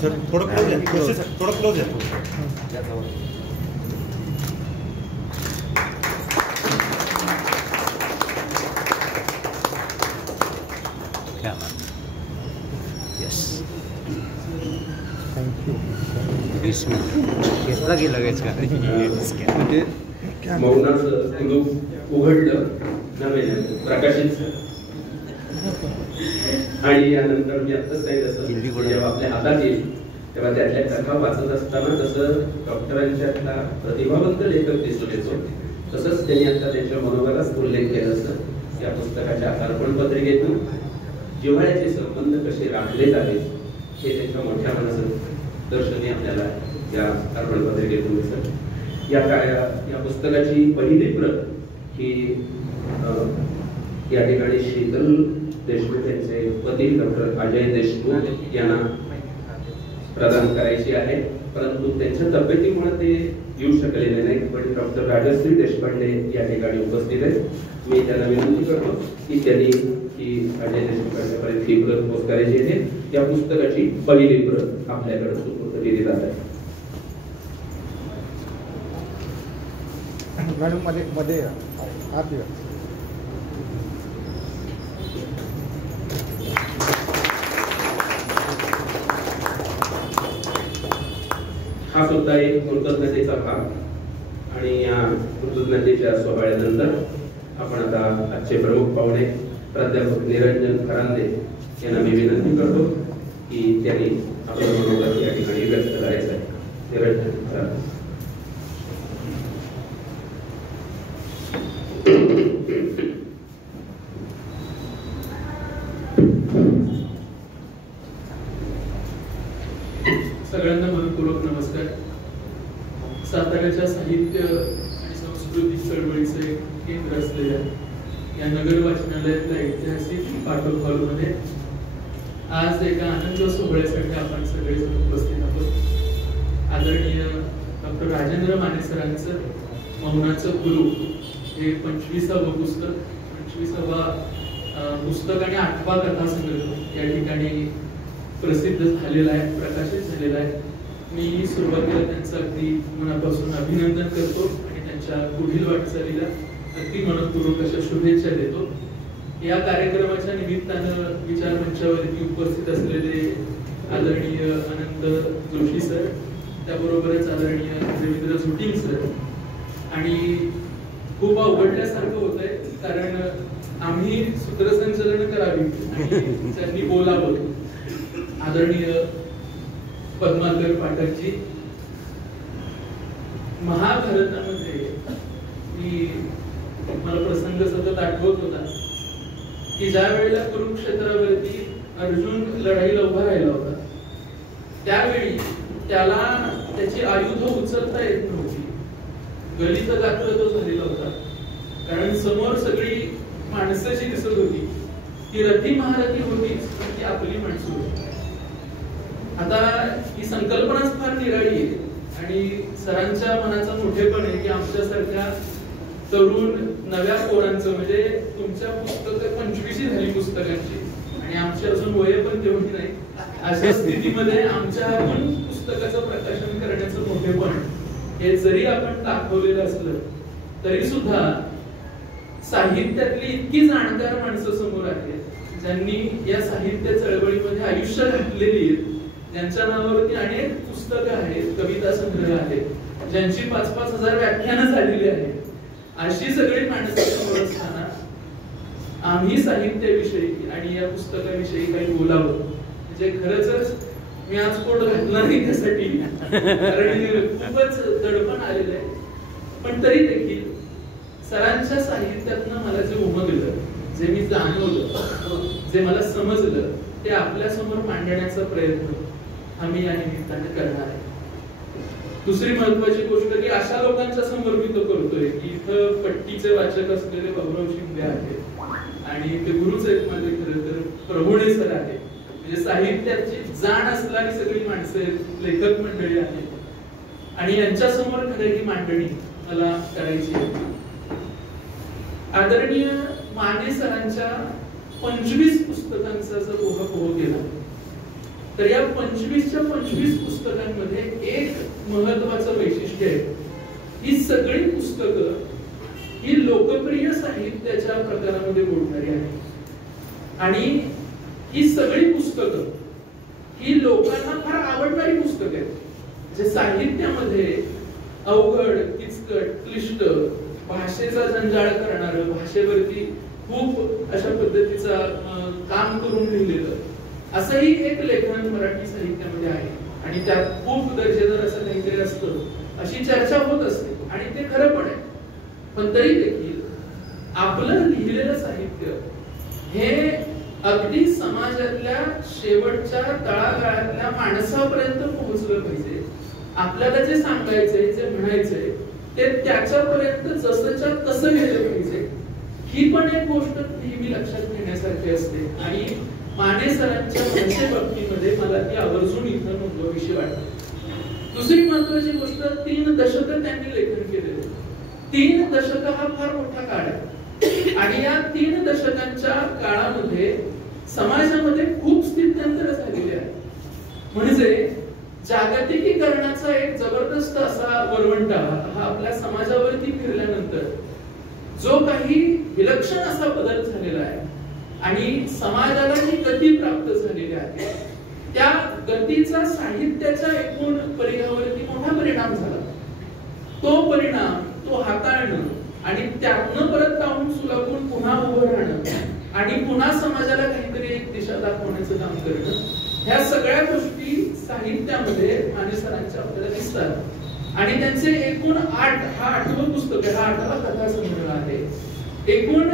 सर थोडं क्लोज आहे, थोडं क्लोज आहे. थँक्यू. घेतला की लगेच का मौनाचं कुलूप उघडलं नव्याने प्रकाशित आणि यानंतर मी आत्ताच सांगितलं जसं जेव्हा आपल्या हातात येईल तेव्हा त्यातल्या कथा वाचत असताना जसं डॉक्टरांच्यातला प्रतिभावंत लेखक दिसून येतो तसंच त्यांनी आता त्यांच्या मनोबलाच उल्लेख केला असं या पुस्तकाच्या अर्पण पत्रिकेतून जिव्हाळ्याचे संबंध कसे राखले जावेत हे त्यांच्या मोठ्या मनाचं दर्शनी आपल्याला या अर्पण पत्रिकेतून दिसत. या पुस्तकाची पहिली प्रत ही या ठिकाणी शीतल देशमुख यांचे पती डॉक्टर अजय देशमुख यांना प्रदान करायची आहे, परंतु त्यांच्या तब्येतीमुळे ते येऊ शकलेले नाही. पण डॉक्टर राजश्री देशपांडे या ठिकाणी उपस्थित आहेत. मी त्यांना विनंती करतो की त्यांनी ही अजय देशमुखांच्यापर्यंत ही प्रत पोस्ट करायची आहे. या पुस्तकाची पहिली प्रत आपल्याकडे सुपूर्द केली जात आहे. मॅडम मध्ये आत या. हा सुद्धा एक कृतज्ञतेचा भाग आणि या कृतज्ञतेच्या सोहळ्यानंतर आपण आता आजचे प्रमुख पाहुणे प्राध्यापक निरंजन खरांदे यांना मी विनंती करतो की त्यांनी आपलं मनोगत या ठिकाणी व्यक्त करायचं आहे. निरंजन खरांदे. सगळ्यांना मनपूर्वक नमस्कार. साताऱ्याच्या साहित्य आणि सांस्कृतिक चळवळीचे केंद्र असलेल्या या नगर वाचनालयातल्या ऐतिहासिक पाठक हॉलमध्ये आज एका आनंद सोहळ्यासाठी आपण सगळेजण उपस्थित आहोत. आदरणीय डॉक्टर राजेंद्र माने सरांचं मौनाचं कुलूप हे 25वा पुस्तक, 25वा पुस्तक आणि 8वा कथासंग्रह या ठिकाणी प्रसिद्ध झालेला आहे, प्रकाशित झालेला आहे. मी सुरुवातीला त्यांचं अगदी मनापासून अभिनंदन करतो आणि त्यांच्या पुढील वाटचालीला अगदी मनपूर्वक अशा शुभेच्छा देतो. या कार्यक्रमाच्या निमित्तानं विचार मंचावरती उपस्थित असलेले आदरणीय अनंत जोशी सर, त्याबरोबरच आदरणीय रवींद्र झुटिंग सर, आणि खूप अवघडल्यासारखं होत आहे कारण आम्ही सूत्रसंचलन करावी आणि त्यांनी बोलावं. आदरणीय पद्माकर पाठकजी, महाभारतामध्ये मला प्रसंग सतत आठवत होता की ज्या वेळेला कुरुक्षेत्रावरती अर्जुन लढाईला उभा राहिला होता त्यावेळी त्याला त्याची आयुध उचलता येत नव्हती. गलित गात्र तो झालेला होता कारण समोर सगळी माणसं जी दिसत होती ती रथी महारथी होतीच, ती आपली माणसं होती. आता ही संकल्पनाच फार निराळी आहे आणि सरांच्या मनाचा मोठेपण आहे की आमच्यासारख्या तरुण नव्या पोरांचं, म्हणजे तुमच्या पुस्तकं 25 झाली पुस्तकांची आणि आमची अजून वय पण तेवढी नाही, अशा स्थितीमध्ये आमच्या हातून पुस्तकाचं प्रकाशन करण्याचं मोठेपण हे जरी आपण दाखवलेलं असलं तरी सुद्धा साहित्यातली इतकी जाणकार माणसं समोर आहेत ज्यांनी या साहित्य चळवळीमध्ये आयुष्य घातलेली आहेत, ज्यांच्या नावावरती अनेक पुस्तकं आहेत, कविता संग्रह आहेत, ज्यांची 5-5 हजार व्याख्यानं झालेली आहेत. अशी सगळी माणसं समोर असताना आम्ही साहित्याविषयी आणि या पुस्तकाविषयी काही बोलावं म्हणजे खरंच मी आज पोट घातला नाही त्यासाठी कारण खूपच दडपण आलेलं आहे. पण तरी देखील सरांच्या साहित्यातनं मला जे उमगलं, जे मी जाणवलं, जे मला समजलं ते आपल्या समोर मांडण्याचा प्रयत्न आम्ही या निमित्ताने करणार आहे. दुसरी महत्वाची गोष्ट की अशा लोकांच्या समोर मी तो करतोय की इथं पट्टीचे वाचक असलेले बाबुराव शिंदे आहेत आणि ते गुरुच आहेत माझे खरं तर प्रभुणे सर आहेत, म्हणजे साहित्याची जाण असणारी सगळी माणसं आहेत, लेखक मंडळी आहेत आणि यांच्या समोर खरं ही मांडणी मला करायची आहे. आदरणीय माने सरांच्या 25 पुस्तकांचा जर ऊहापोह केला तर या 25च्या 25 पुस्तकांमध्ये एक महत्वाचं वैशिष्ट्य आहे, ही सगळी पुस्तकं ही लोकप्रिय साहित्याच्या प्रकारामध्ये बोलणारी आहेत आणि ही सगळी पुस्तकं ही लोकांना फार आवडणारी पुस्तकं आहेत. जे साहित्यामध्ये अवघड, किचकट किचकट क्लिष्ट भाषेचा जंजाळ करणारं, भाषेवरती खूप अशा पद्धतीचा काम करून लिहिलेलं असंही एक लेखन मराठी साहित्यामध्ये आहे आणि त्यात खूप दर्जेदार असं काहीतरी असतं, अशी चर्चा होत असते आणि ते खरं पण आहे. पण तरी देखील आपलं लिहिलेलं साहित्य हे अगदी समाजातल्या शेवटच्या तळागाळातल्या माणसापर्यंत पोहोचलं पाहिजे. आपल्याला जे सांगायचंय, जे म्हणायचंय ते त्याच्यापर्यंत जसंच्या तसं गेलं पाहिजे. ही पण एक गोष्ट नेहमी लक्षात घेण्यासारखी असते आणि माने सरांच्या भाषे बाबतीमध्ये मला ती आवर्जून इथं नोंदवावीशी वाटते. दुसरी महत्वाची गोष्ट, 3 दशकं त्यांनी लेखन केलेलं. 3 दशकं हा फार मोठा काळ आहे आणि या 3 दशकांच्या काळामध्ये समाजामध्ये खूप स्थित्यंतर झालेली आहे. म्हणजे जागतिकीकरणाचा एक जबरदस्त असा वरवंटा हा आपल्या समाजावरती फिरल्यानंतर जो काही विलक्षण असा बदल झालेला आहे आणि समाजाला जी गती प्राप्त झालेली आहे, त्या गतीचा साहित्याच्या एकूण परिघावरती मोठा परिणाम झाला. तो परिणाम, तो हाताळणं आणि त्यातनं परत पाहून सुलाखून पुन्हा उभं राहणं आणि पुन्हा समाजाला काहीतरी एक दिशा दाखवण्याचं काम करणं, ह्या सगळ्या गोष्टी साहित्यामध्ये माने सरांच्या आपल्याला दिसतात. आणि त्यांचे एकूण 8वं पुस्तक, हा 8वा कथासंग्रह आहे. एकूण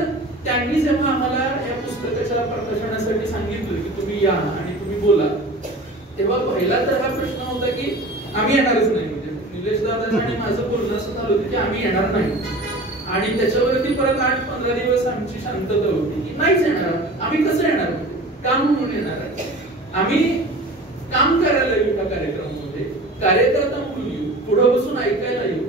त्यांनी जेव्हा आम्हाला या पुस्तकाच्या प्रकाशनासाठी सांगितलं की तुम्ही या आणि तुम्ही बोला, तेव्हा पहिला तर हा प्रश्न होता की आम्ही येणारच नाही. म्हणजे निलेश दादा आणि माझं बोलणं असं झालं होतं की आम्ही येणार नाही. आणि त्याच्यावरती परत 8-15 दिवस आमची शांतता होती की नाहीच येणार. आम्ही कसं येणार, काम म्हणून येणार आहे. आम्ही काम करायला येऊ त्या कार्यक्रमामध्ये, कार्यकर्ता म्हणून येऊ, पुढे बसून ऐकायला येऊ,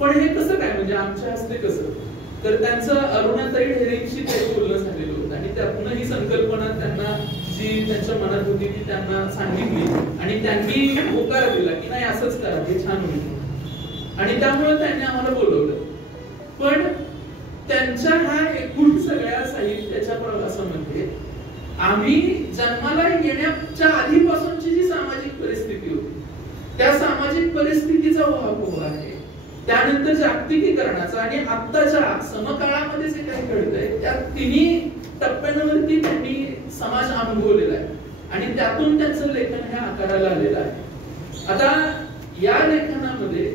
पण हे कसं काय, म्हणजे आमच्या हस्ते कसं. तर त्यांचं अरुणाताई ढेरेंशी ते बोलणं झालेलं होतं आणि त्यातून ही संकल्पना त्यांना जी त्यांच्या मनात होती ती त्यांना सांगितली आणि त्यांनी होकार दिला की नाही असंच करा, हे छान होईल. आणि त्यामुळे त्यांनी आम्हाला बोलवलं. पण त्यांच्या ह्या एकूण सगळ्या साहित्याच्या प्रवासामध्ये आम्ही जन्माला येण्याच्या आधीपासूनची जी सामाजिक परिस्थिती होती, त्या सामाजिक परिस्थितीचा उहापोह आहे, त्यानंतर जागतिकीकरणाचा आणि आत्ताच्या समकाळामध्ये जे काही घडतंय त्या तिन्ही टप्प्यांवरती त्यांनी समाज अनुभवलेला आहे आणि त्यातून त्यांचं लेखन ह्या आकाराला आलेलं आहे. आता या लेखनामध्ये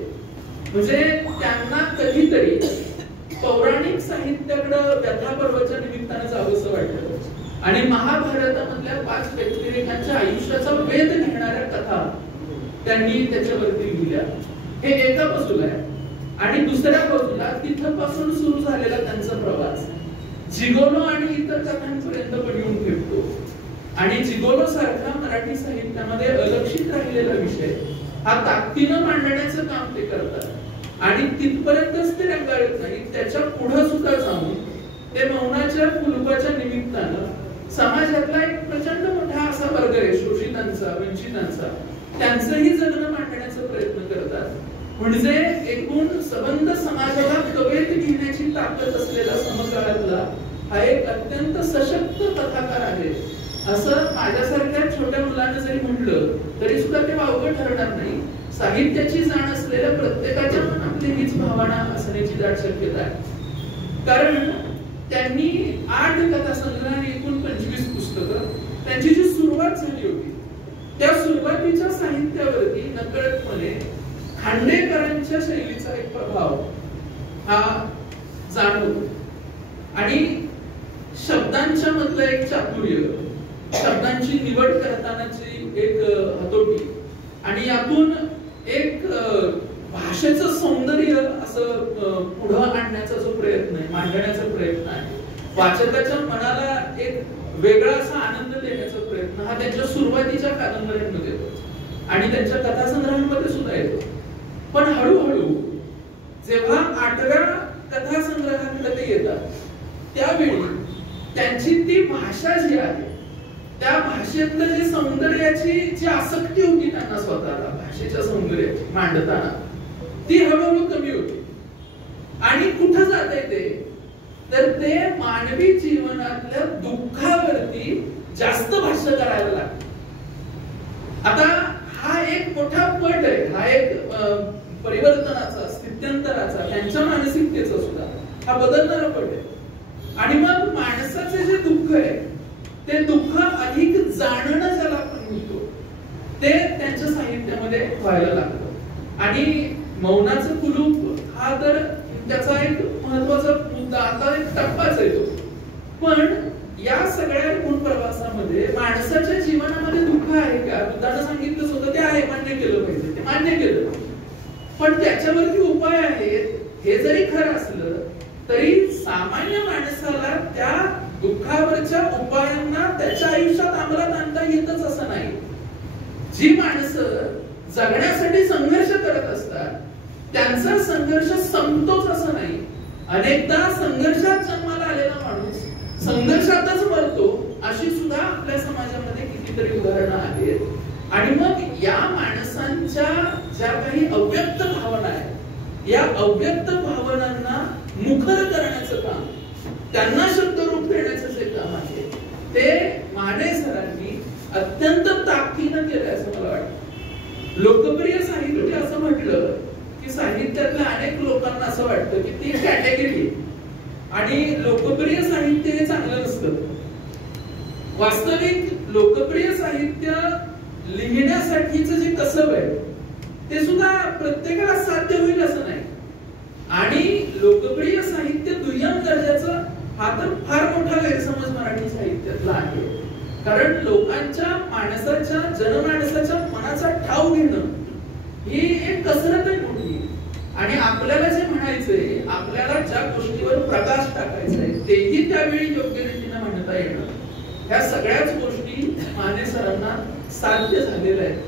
म्हणजे त्यांना कधीतरी पौराणिक साहित्याकडे व्यथापर्वाच्या निमित्तानं जावंसं वाटलं आणि महाभारतामधल्या 5 व्यक्तिरेखांच्या आयुष्याचा वेध घेणाऱ्या कथा त्यांनी त्याच्यावरती लिहिल्या. हे एका बाजूला आहे आणि दुसऱ्या बाजूला तिथपासून सुरू झालेला त्यांचा प्रवास जिगोलो आणि इतर कथांपर्यंत पण येऊन ठेवतो. आणि जिगोलो सारखा मराठी साहित्यामध्ये अलक्षित राहिलेला विषय हा ताकदीनं मांडण्याचं काम ते करतात आणि तिथपर्यंतच ते रंगाळत नाही, त्याच्या पुढे सुद्धा जाऊन ते मौनाच्या कुलुपाच्या निमित्तानं समाजातला एक प्रचंड मोठा असा वर्ग आहे शोषितांचा, वंचितांचा, त्यांचंही जगणं मांडण्याचा प्रयत्न करतात. म्हणजे एकूण सबंध समाजाला कवेत घेण्याची ताकद असलेला समकाळातला हा एक अत्यंत सशक्त कथाकार आहे असं माझ्यासारख्या छोट्या मुलांना जरी म्हटलं तरी सुद्धा ते वावगं ठरणार नाही. साहित्याची जाण असलेल्या प्रत्येकाच्या मनातली हीच भावना असण्याची दाट शक्यता आहे. कारण त्यांनी 8 कथासंग्रह आणि एकूण 25 पुस्तकं, त्यांची जी सुरुवात झाली होती त्या सुरुवातीच्या साहित्यावरती नकळतपणे खांडेकरांच्या शैलीचा एक प्रभाव हा जाणवतो आणि शब्दांच्या मधलं एक चातुर्य, शब्दांची निवड करतानाची एक हातोटी आणि यातून एक भाषेचं सौंदर्य असं पुढं आणण्याचा जो प्रयत्न आहे, मांडण्याचा प्रयत्न आहे, वाचकाच्या मनाला एक वेगळा असा आनंद देण्याचा प्रयत्न हा त्यांच्या सुरुवातीच्या कादंबऱ्यांमध्ये येतो आणि त्यांच्या कथासंग्रहांमध्ये सुद्धा येतो. पण हळूहळू जेव्हा 8व्या कथासंग्रहाकडे ते येतात त्यावेळी त्यांची ती भाषा जी आहे त्या भाषेतलं जे सौंदर्याची जी आसक्ती होती त्यांना स्वतःला भाषेच्या सौंदर्याची मांडताना ती हळूहळू कमी होती आणि कुठं जाते ते तर ते मानवी जीवनातल्या दुःखावरती जास्त भाष्य करायला लागते. आता हा एक मोठा पट आहे, हा एक परिवर्तनाचा स्थिती गत्यंतराचा, त्यांच्या मानसिकतेचा सुद्धा हा बदलणारा पट आहे. आणि मग माणसाचे जे दुःख आहे ते दुःख अधिक जाणणं ज्याला आपण म्हणतो ते त्यांच्या साहित्यामध्ये व्हायला लागतं. आणि मौनाचं कुलूप हा तर त्याचा एक महत्वाचा मुद्दा, आता एक टप्पाच आहे तो. पण या सगळ्या गुण प्रवासामध्ये माणसाच्या जीवनामध्ये दुःख आहे का? बुद्धानं सांगितलंच होतं ते आहे, मान्य केलं पाहिजे, ते मान्य केलं. पण त्याच्यावरती उपाय आहेत हे जरी खरं असलं तरी सामान्य माणसाला त्या दुःखावरच्या उपायांना त्याच्या आयुष्यात अंमलात आणता येतच असं नाही. जी माणसं जगण्यासाठी संघर्ष करत असतात त्यांचा संघर्ष संपतोच असं नाही. अनेकदा संघर्षात जन्माला आलेला माणूस संघर्षातच मरतो, अशी सुद्धा आपल्या समाजामध्ये कितीतरी उदाहरणं आहेत. आणि मग या माणसांच्या ज्या काही अव्यक्त भावना आहेत या अव्यक्त भावनांना मुखर करण्याचं काम, त्यांना शब्दरूप देण्याचं जे काम आहे ते माने सरांनी अत्यंत ताकदीनं केलं असं मला वाटतं. लोकप्रिय साहित्य असं म्हटलं की साहित्यातल्या अनेक लोकांना असं वाटतं की ती कॅटेगरी आणि लोकप्रिय साहित्य हे चांगलं नसतं. वास्तविक लोकप्रिय साहित्य लिहिण्यासाठीचं जे कसब आहे ते सुद्धा प्रत्येकाला साध्य होईल असं नाही. आणि लोकप्रिय साहित्य दुय्यम दर्जाचं हा तर फार मोठा गैरसमज मराठी साहित्यातला आहे. कारण लोकांच्या माणसाच्या जनमानसाच्या मनाचा ठाव घेणं ही एक कसरत आहे मोठी. आणि आपल्याला जे म्हणायचंय, आपल्याला ज्या गोष्टीवर प्रकाश टाकायचा आहे तेही त्यावेळी योग्य रीतीने म्हणता येणं, ह्या सगळ्याच गोष्टी माने सरांना साध्य झालेल्या आहेत.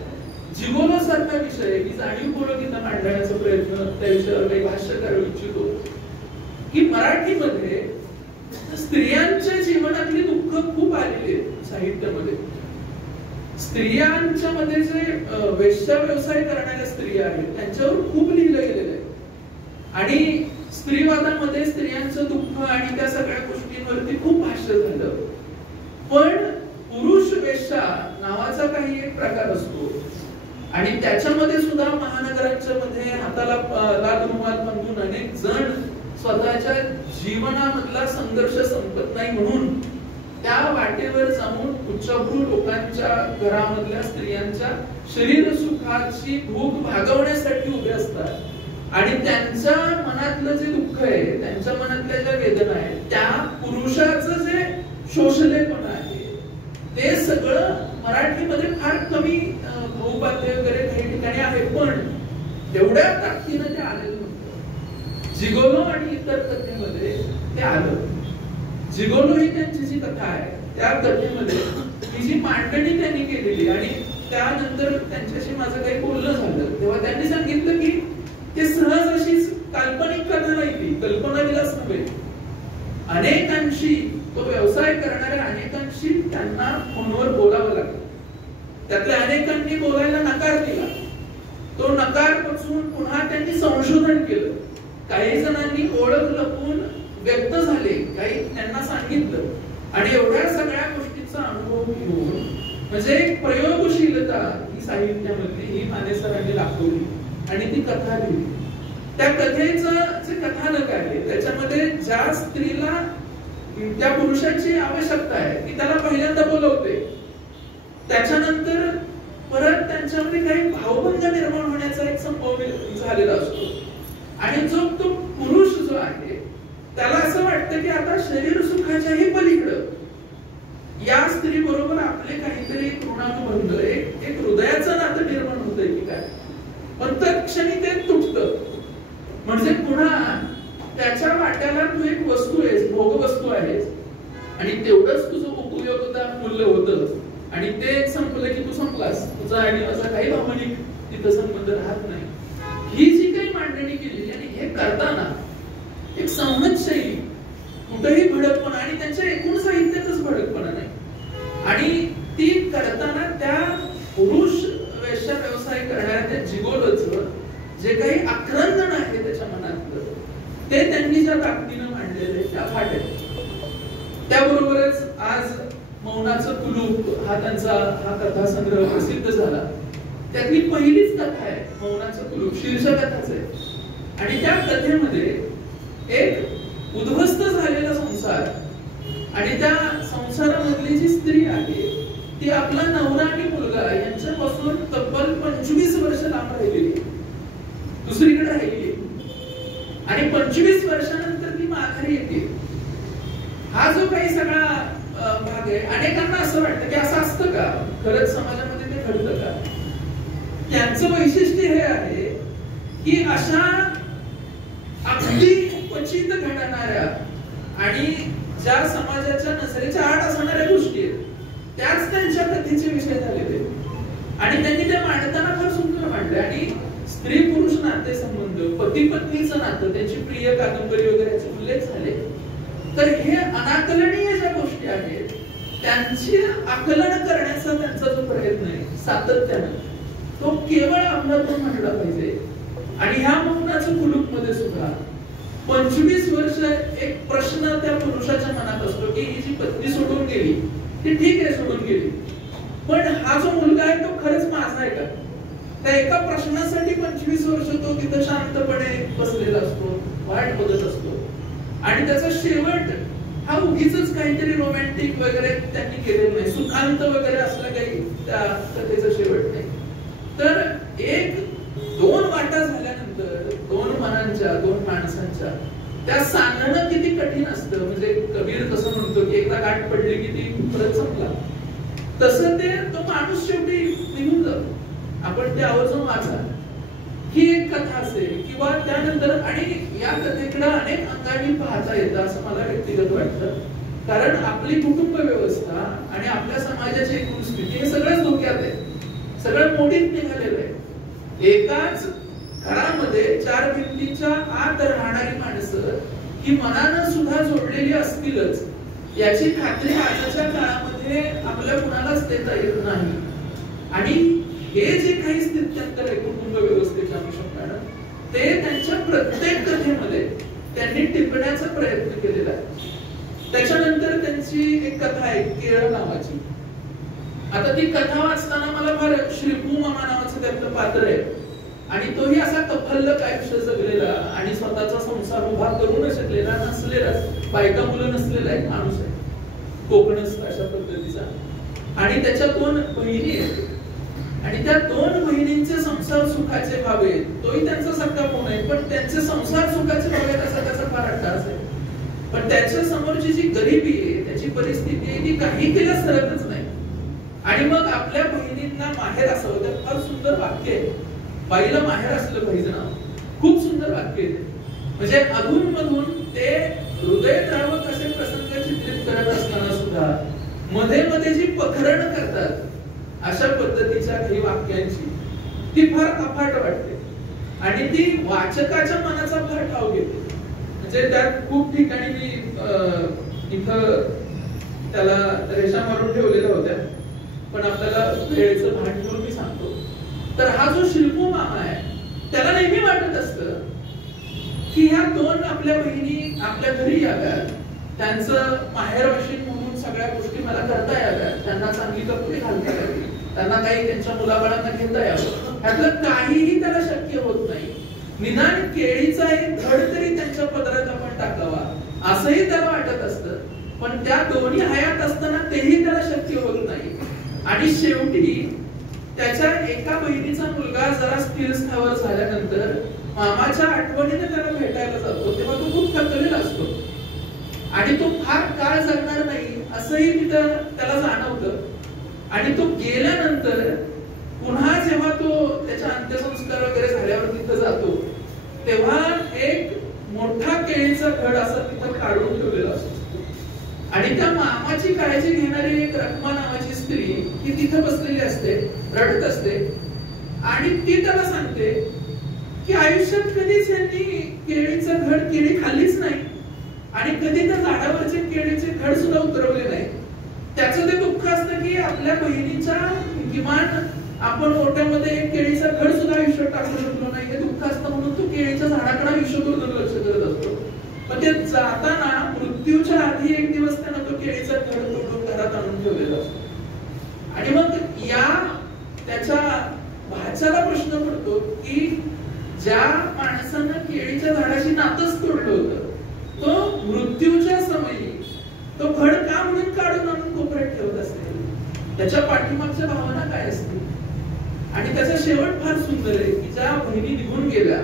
जिगोलो सारखा विषय मी जाणीवपूर्वक इथं मांडण्याचा प्रयत्न त्या विषयावर काही भाष्य करू इच्छितो की मराठीमध्ये स्त्रियांच्या जीवनातली दुःख खूप आलेली आहेत साहित्यामध्ये. स्त्रियांच्या मध्ये जे वेश्या व्यवसाय करणाऱ्या स्त्रिया आहेत त्यांच्यावर खूप लिहिलं गेलेलं आहे. आणि स्त्रीवादामध्ये स्त्रियांचं दुःख आणि त्या सगळ्या गोष्टींवरती खूप भाष्य झालं. पण पुरुष वेश्या नावाचा काही एक प्रकार असतो आणि त्याच्यामध्ये सुद्धा महानगरांच्या मध्ये हाताला लाल रुमाल बांधून अनेक जण स्वतःच्या जीवनामधला संघर्ष संपत नाही म्हणून त्या वाटेवर जाऊन उच्चभ्रू लोकांच्या घरामधल्या स्त्रियांच्या शरीर सुखाची भूक भागवण्यासाठी उभे असतात. आणि त्यांच्या मनातलं जे दुःख आहे, त्यांच्या मनातल्या ज्या वेदना आहेत, त्या पुरुषाचं जे शोषलेपण आहे ते सगळं मराठीमध्ये फार कमी बहुपाद्य वगैरे काही ठिकाणी आहे. पण तेवढ्या ताकदीनं ते आलेलं नव्हतं. जिगोलो आणि इतर कथेमध्ये ते आलं. जिगोलो ही त्यांची जी कथा आहे त्या कथेमध्ये ही जी मांडणी त्यांनी केलेली आणि त्यानंतर त्यांच्याशी माझं काही बोलणं झालं तेव्हा त्यांनी सांगितलं की ते सहज अशीच काल्पनिक कथा नाही, ती कल्पना विलास नव्हे. अनेकांशी तो व्यवसाय करणाऱ्या अनेकांशी त्यांना फोनवर बोलावं लागलं. त्यातल्या अनेकांनी बोलायला नकार दिला. तो नकार पासून पुन्हा त्यांनी संशोधन केलं. काही जणांनी ओळख लपवून व्यक्त झाले, काही त्यांना सांगितलं. आणि एवढ्या सगळ्या गोष्टींचा अनुभव घेऊन म्हणजे एक प्रयोगशीलता ही साहित्यामध्ये ही माने सरांनी दाखवली आणि ती कथा लिहिली. त्या कथेचं जे कथानक आहे त्याच्यामध्ये ज्या स्त्रीला त्या पुरुषाची आवश्यकता आहे ती त्याला पहिल्यांदा बोलवते, त्याच्यानंतर परत त्यांच्यामध्ये काही भावबंध निर्माण होण्याचा एक संभव झालेला असतो. आणि जो तो पुरुष जो आहे त्याला असं वाटतं की आता शरीर सुखाच्याही पलीकडं या स्त्री बरोबर आपले काहीतरी ऋणानुबंध, एक हृदयाचं नातं निर्माण होतंय की काय. पण तत्क्षणी ते तुटतं. म्हणजे पुन्हा त्याच्या वाट्याला तू एक वस्तू आहेस, भोगवस्तू आहेस आणि तेवढंच तुझं उपयोगिता मूल्य होतं आणि ते संपलं की तू संपलास. तुझा आणि माझा काही भावनिक तिथं संबंध राहत नाही. ही जी काही मांडणी केली आणि हे करताना एक संहतशैली, कुठेही भडकपणा आणि त्यांच्या एकूण साहित्यातच भडकपणा नाही. आणि ती करताना त्या पुरुष वेश्या व्यवसाय करणाऱ्या त्या जिगोलोचं जे काही आक्रंदन आहे त्याच्या मनातलं ते त्यांनी ज्या ताकदीनं मांडलेले त्या फाट. त्याबरोबरच आज मौनाचं कुलूप हा त्यांचा हा कथा संग्रह प्रसिद्ध झाला. त्यातली पहिलीच कथा आहे मौनाचं कुलूप, शीर्षकाच आहे. आणि त्या कथेमध्ये एक उद्ध्वस्त झालेला संसार आणि त्या संसारामधली जी स्त्री आहे ती आपला नवरा आणि मुलगा यांच्यापासून तब्बल 25 वर्ष लांब राहिलेली, दुसरीकडे राहिली आणि 25 वर्षानंतर ती माघारी येते. हा जो काही सगळा भाग आहे, अनेकांना असं वाटतं की असं असतं का, खरंच समाजामध्ये ते घडतं का? त्यांचं वैशिष्ट्य हे आहे की अशा अगदी क्वचित घडणाऱ्या आणि ज्या समाजाच्या नजरेच्या आड असणाऱ्या गोष्टी आहेत त्याच त्यांच्या कथेचे विषय झालेले आणि त्यांनी ते मांडताना फार सुंदर मांडले. आणि स्त्री पुरुष नाते संबंध, पती पत्नीचं नातं, त्यांची प्रिय कादंबरी वगैरे याचे उल्लेख झाले. तर हे अनाकलनीय ज्या गोष्टी आहेत त्यांची आकलन करण्याचा त्यांचा जो प्रयत्न आहे सातत्यानं, तो केवळ अंमलातून मांडला पाहिजे. आणि ह्या मौनाचं कुलूप मध्ये सुद्धा 25 वर्ष एक प्रश्न त्या पुरुषाच्या मनात असतो की ही जी पत्नी सोडून गेली ती ठीक आहे, सोडून गेली, पण हा जो मुलगा आहे तो खरंच माझा आहे का? त्या एका प्रश्नासाठी 25 वर्ष तो तिथं शांतपणे बसलेला असतो, वाट बघत असतो. आणि त्याचा शेवट हा उगीच काहीतरी रोमॅन्टिक वगैरे त्यांनी केलेलं नाही, सुखांत वगैरे असलं काही त्या कथेचा शेवट नाही. तर एक दोन वाटा झाल्यानंतर दोन मनांच्या, दोन माणसांच्या त्या सांगणं किती कठीण असतं. म्हणजे कबीर कसं म्हणतो की एकदा गाठ पडली की ती परत संपला, तसं ते तो माणूस शेवटी निघून जातो. आपण ते आवर्जून वाचा. ही एक कथा असेल किंवा त्यानंतर, आणि या कथेकडे अनेक अंगांनी पाहता येतं असं मला व्यक्तिगत वाटतं. कारण आपली कुटुंब व्यवस्था आणि आपल्या समाजाची एकूण स्थिती हे सगळंच धोक्यात आहे, सगळं मोडीत निघालेलं आहे. एकाच घरामध्ये 4 भिंतीच्या आत राहणारी माणसं ही मनानं सुद्धा जोडलेली असतीलच याची खात्री आजच्या काळामध्ये आपल्या कुणालाच देता येत नाही. आणि हे जे काही स्थित्यंतर आहे कुटुंब व्यवस्थेच्या अनुषंगानं ते त्यांच्या प्रत्येक कथेमध्ये त्यांनी टिपण्याचा प्रयत्न केलेला आहे. त्याच्यानंतर त्यांची एक कथा आहे केळ नावाची. आता ती कथा वाचताना मला फार श्रीपू मामा नावाचं त्यातलं पात्र आहे आणि तोही असा कफल्लक आयुष्य जगलेला आणि स्वतःचा संसार उभा करू शकलेला नसलेला, बायका मुलं नसलेला एक माणूस आहे, कोकणस्थ अशा पद्धतीचा. आणि त्याच्या 2 बहिणी आहेत आणि त्या 2 बहिणींचे संसार सुखाचे व्हावे तोही त्यांचा सख्खा कोण आहे, पण त्यांचे संसार सुखाचे व्हावेत असा त्याचा फार अट्टास आहे. पण त्याच्या समोरची जी गरिबी आहे, त्याची परिस्थिती आहे, ती काही केल्या सरतच नाही. आणि मग आपल्या बहिणींना माहेर असावं, तर फार सुंदर वाक्य आहे, बाईला माहेर असलं पाहिजे ना, खूप सुंदर वाक्य आहे. म्हणजे अधून मधून ते हृदयद्रावक असे प्रसंग चित्रित करत असताना सुद्धा मध्ये मध्ये जी पखरण करतात अशा पद्धतीच्या काही वाक्यांची ती फार अफाट वाटते आणि ती वाचकाच्या मनाचा फार ठाव घेते. म्हणजे त्यात खूप ठिकाणी मी इथं त्याला रेषा मारून ठेवलेल्या होत्या, पण आपल्याला वेळेचं भान ठेवून मी सांगतो. तर हा जो शिल्पू मामा आहे त्याला नेहमी वाटत असतं की ह्या 2 आपल्या बहिणी आपल्या घरी याव्यात, त्यांचं माहेरवाशीन म्हणून सगळ्या गोष्टी मला करता याव्यात, त्यांना चांगली कपडे घालता यावी, त्यांना काही त्यांच्या मुलाबाळांना घेता यावं. ह्यातलं काहीही त्याला शक्य होत नाही. निदान केळीचा एक धड तरी त्यांच्या पदरात आपण टाकावा असंही त्याला वाटत असतं, पण त्या दोन्ही हयात असताना तेही त्याला शक्य होत नाही. आणि शेवटी त्याच्या एका बहिणीचा मुलगा जरा स्थिर स्थावर झाल्यानंतर मामाच्या आठवणीने त्याला भेटायला जातो, तेव्हा तो खूप थकलेला असतो आणि तो फार काळ जगणार नाही असंही तिथं त्याला जाणवतं. आणि तो गेल्यानंतर पुन्हा जेव्हा तो त्याच्या अंत्यसंस्कार वगैरे झाल्यावर तिथं जातो तेव्हा एक मोठा केळीचा घड असा तिथं काढून ठेवलेला असतो आणि त्या मामाची काळजी घेणारी एक रखमा नावाची स्त्री ती तिथं बसलेली असते, रडत असते आणि ती त्याला सांगते की आयुष्यात कधीच यांनी केळीचं घड, केळी खाल्लीच नाही आणि कधी त्या झाडावरचे केळीचे घड सुद्धा उतरवले नाही. त्याचं ते दुःख असतं की आपल्या बहिणीच्या किमान आपण ओट्यामध्ये एक केळीचा घड सुद्धा आयुष्यात टाकू शकलो नाही, हे दुःख असतं म्हणून तो केळीच्या झाडाकडे आयुष्यभर दुर्लक्ष करत असतो. पण ते जाताना मृत्यूच्या आधी एक दिवस त्यानं तो केळीचा घड तोडून घरात आणून ठेवलेला असतो. आणि मग या त्याच्या भाच्याला प्रश्न पडतो की ज्या माणसानं केळीच्या झाडाशी नातच तोडलं होतं, तो मृत्यूच्या समयी तो फळ का म्हणून काढून आणून कोपऱ्यात ठेवत असेल, त्याच्या पाठीमागच्या भावना काय असतील. आणि त्याचा शेवट फार सुंदर आहे की ज्या बहिणी निघून गेल्या,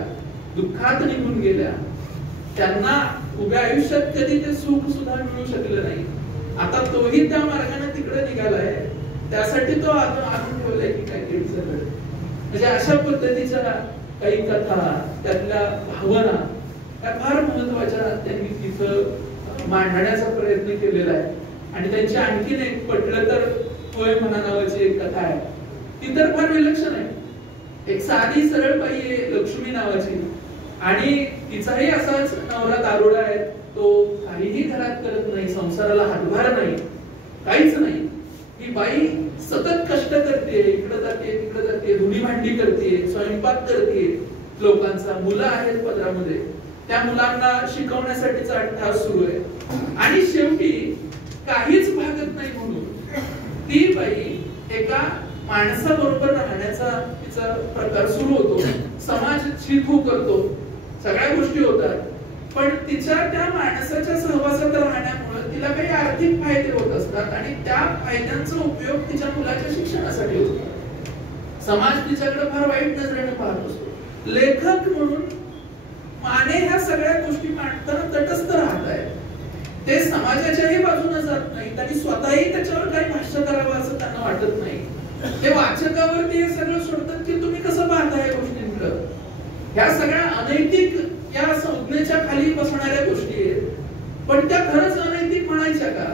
दुःखात निघून गेल्या, त्यांना उभ्या आयुष्यात कधी ते सुख सुद्धा मिळू शकलं नाही. आता तोही त्या मार्गाने तिकडे निघालाय, त्यासाठी तो आणून ठेवलाय की काय केळीचं झाड. म्हणजे अशा पद्धतीच्या काही कथा, त्यातल्या भावना त्या फार महत्वाच्या त्यांनी तिथं मांडण्याचा प्रयत्न केलेला आहे. आणि त्यांची आणखीन एक पटलं तर होय म्हणा नावाची एक कथा आहे, ती तर फार विलक्षण आहे. एक साधी सरळ बाई आहे लक्ष्मी नावाची, आणि तिचाही असाच नवरा दारुडा आहे. तो काहीही घरात करत नाही, संसाराला हातभार नाही, काहीच नाही. ही बाई सतत कष्ट करते, इकडे जाते तिकडे जाते, धुणी भांडी करते, स्वयंपाक करते लोकांचा, मुलं आहेत पदरामध्ये, त्या मुलांना शिकवण्यासाठीचा अट्टास सुरू आहे. आणि शेवटी काहीच भागत नाही म्हणून ती बाई एका माणसाबरोबर राहण्याचा तिचा प्रकार सुरू होतो. समाज छिथू करतो, सगळ्या गोष्टी होतात, पण तिच्या त्या माणसाच्या सहवासात राहण्यामुळे तिला काही आर्थिक फायदे होत असतात आणि त्या फायद्यांचा उपयोग तिच्या मुलाच्या शिक्षणासाठी होतो. समाज तिच्याकडे फार वाईट नजरेने पाहत असतो. लेखक म्हणून माने ह्या सगळ्या गोष्टी मांडताना तटस्थ राहत आहे. ते समाजाच्याही बाजूने जात नाहीत आणि स्वतःही त्याच्यावर काही भाष्य करावं असं त्यांना वाटत नाही. ते वाचकावरती हे सगळं सोडतात की तुम्ही कसं पाहता या गोष्टींकडे. ह्या सगळ्या अनैतिक या संज्ञेच्या खाली बसणाऱ्या गोष्टी आहेत, पण त्या खरंच अनैतिक म्हणायच्या का?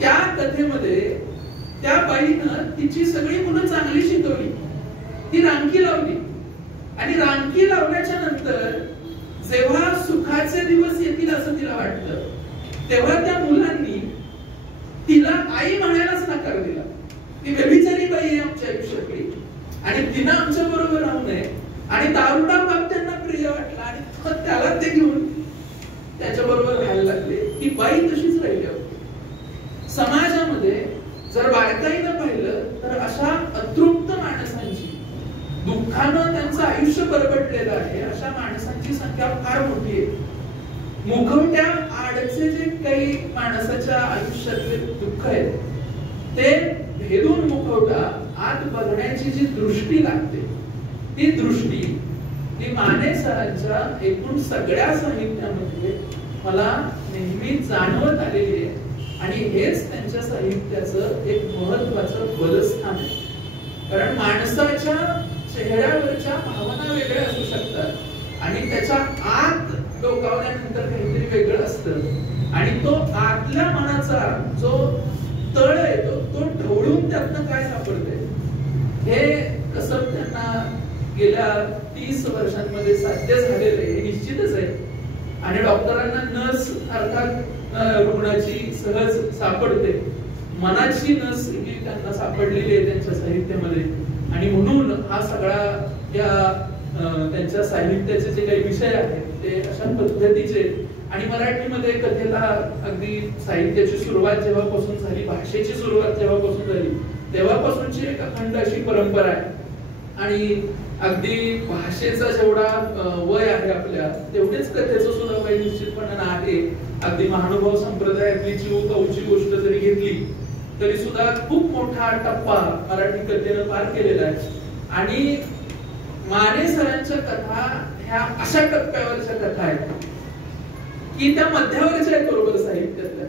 त्या कथेमध्ये त्या बाईनं तिची सगळी मुलं चांगली शिकवली, ती रांकी लावली, आणि रांकी लावल्याच्या नंतर जेव्हा सुखाचे दिवस येतील असं तिला वाटतं, तेव्हा त्या मुलांनी तिला आई म्हणायलाच नकार दिला. ती व्यभिचारी बाई आहे आमच्या आयुष्यातली आणि तिनं आमच्या बरोबर राहू नये. आणि दारुडा बाप त्यांना प्रिय वाटला आणि त्याला ते घेऊन त्याच्या बरोबर राहायला लागले. ती बाई तशीच राहिली. समाजामध्ये जर बारकाईनं पाहिलं तर अशा अतृप्त माणसांची, दुःखानं त्यांचं आयुष्य बरबटलेलं आहे, अशा माणसांची संख्या फार मोठी आहे. मुखवट्या आडचे जे काही माणसाच्या आयुष्यातले दुःख आहेत ते भेदून मुखवटा आत बघण्याची जी दृष्टी लागते, ती दृष्टी ही माने सरांच्या एकूण सगळ्या साहित्यामध्ये मला नेहमी जाणवत आलेली आहे. आणि हेच त्यांच्या साहित्याचं एक महत्वाचं बलस्थान आहे. कारण माणसाच्या चेहऱ्यावरच्या भावना वेगळ्या असू शकतात आणि त्याच्या आत डोकावल्यानंतर काहीतरी वेगळं असतं, आणि तो आतल्या मनाचा जो तळ आहे तो ढवळून त्यातनं काय सापडते हे कसं त्यांना गेल्या 30 वर्षांमध्ये साध्य झालेलं आहे हे निश्चितच आहे. आणि डॉक्टरांना नस अर्थात रुग्णाची सहज सापडते, मनाची नस ही त्यांना सापडलेली आहे त्यांच्या साहित्यामध्ये. आणि म्हणून हा सगळा या त्यांच्या साहित्याचे जे काही विषय आहेत ते अशा पद्धतीचे. आणि मराठीमध्ये कथेला अगदी साहित्याची सुरुवात जेव्हापासून झाली, भाषेची सुरुवात जेव्हापासून झाली तेव्हापासूनची एक अखंड अशी परंपरा आहे. आणि अगदी भाषेचा जेवढा वय आहे आपल्या तेवढेच कथेचं सुद्धा वय निश्चितपणे आहे. अगदी महानुभाव संप्रदायातली चिवकाऊची गोष्ट जरी घेतली तरी सुद्धा खूप मोठा टप्पा मराठी कथेनं पार केलेला आहे. आणि माने सरांच्या कथा ह्या अशा टप्प्यावरच्या कथा आहेत की त्या मध्यावरच्या आहेत बरोबर साहित्यातल्या.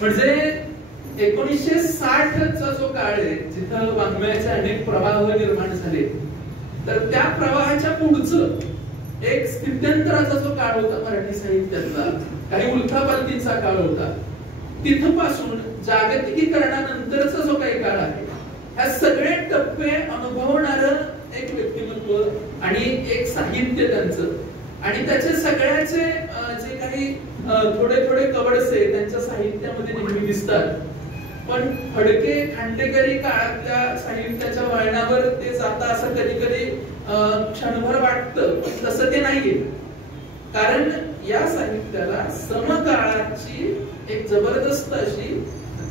म्हणजे 1960चा जो काळ आहे जिथं वाङ्मयाचे अनेक प्रवाह निर्माण झाले, तर त्या प्रवाहाच्या पुढचं एक स्थित्यंतराचा जो काळ होता मराठी साहित्यातला, काही उलथापालथींचा काळ होता, तिथपासून जागतिकीकरणानंतरचा जो काही काळ आहे, ह्या सगळे टप्पे अनुभवणारं एक व्यक्तिमत्व आणि एक साहित्य त्यांचं. आणि त्याचे सगळ्याचे जे काही थोडे थोडे कवडसे त्यांच्या साहित्यामध्ये नेहमी दिसतात. पण फडके खांडेकरी काळातल्या साहित्याच्या वळणावर ते जाता असं कधी कधी क्षणभर वाटतं, पण तसं ते नाहीये. कारण या साहित्याला समकाळाची एक जबरदस्त अशी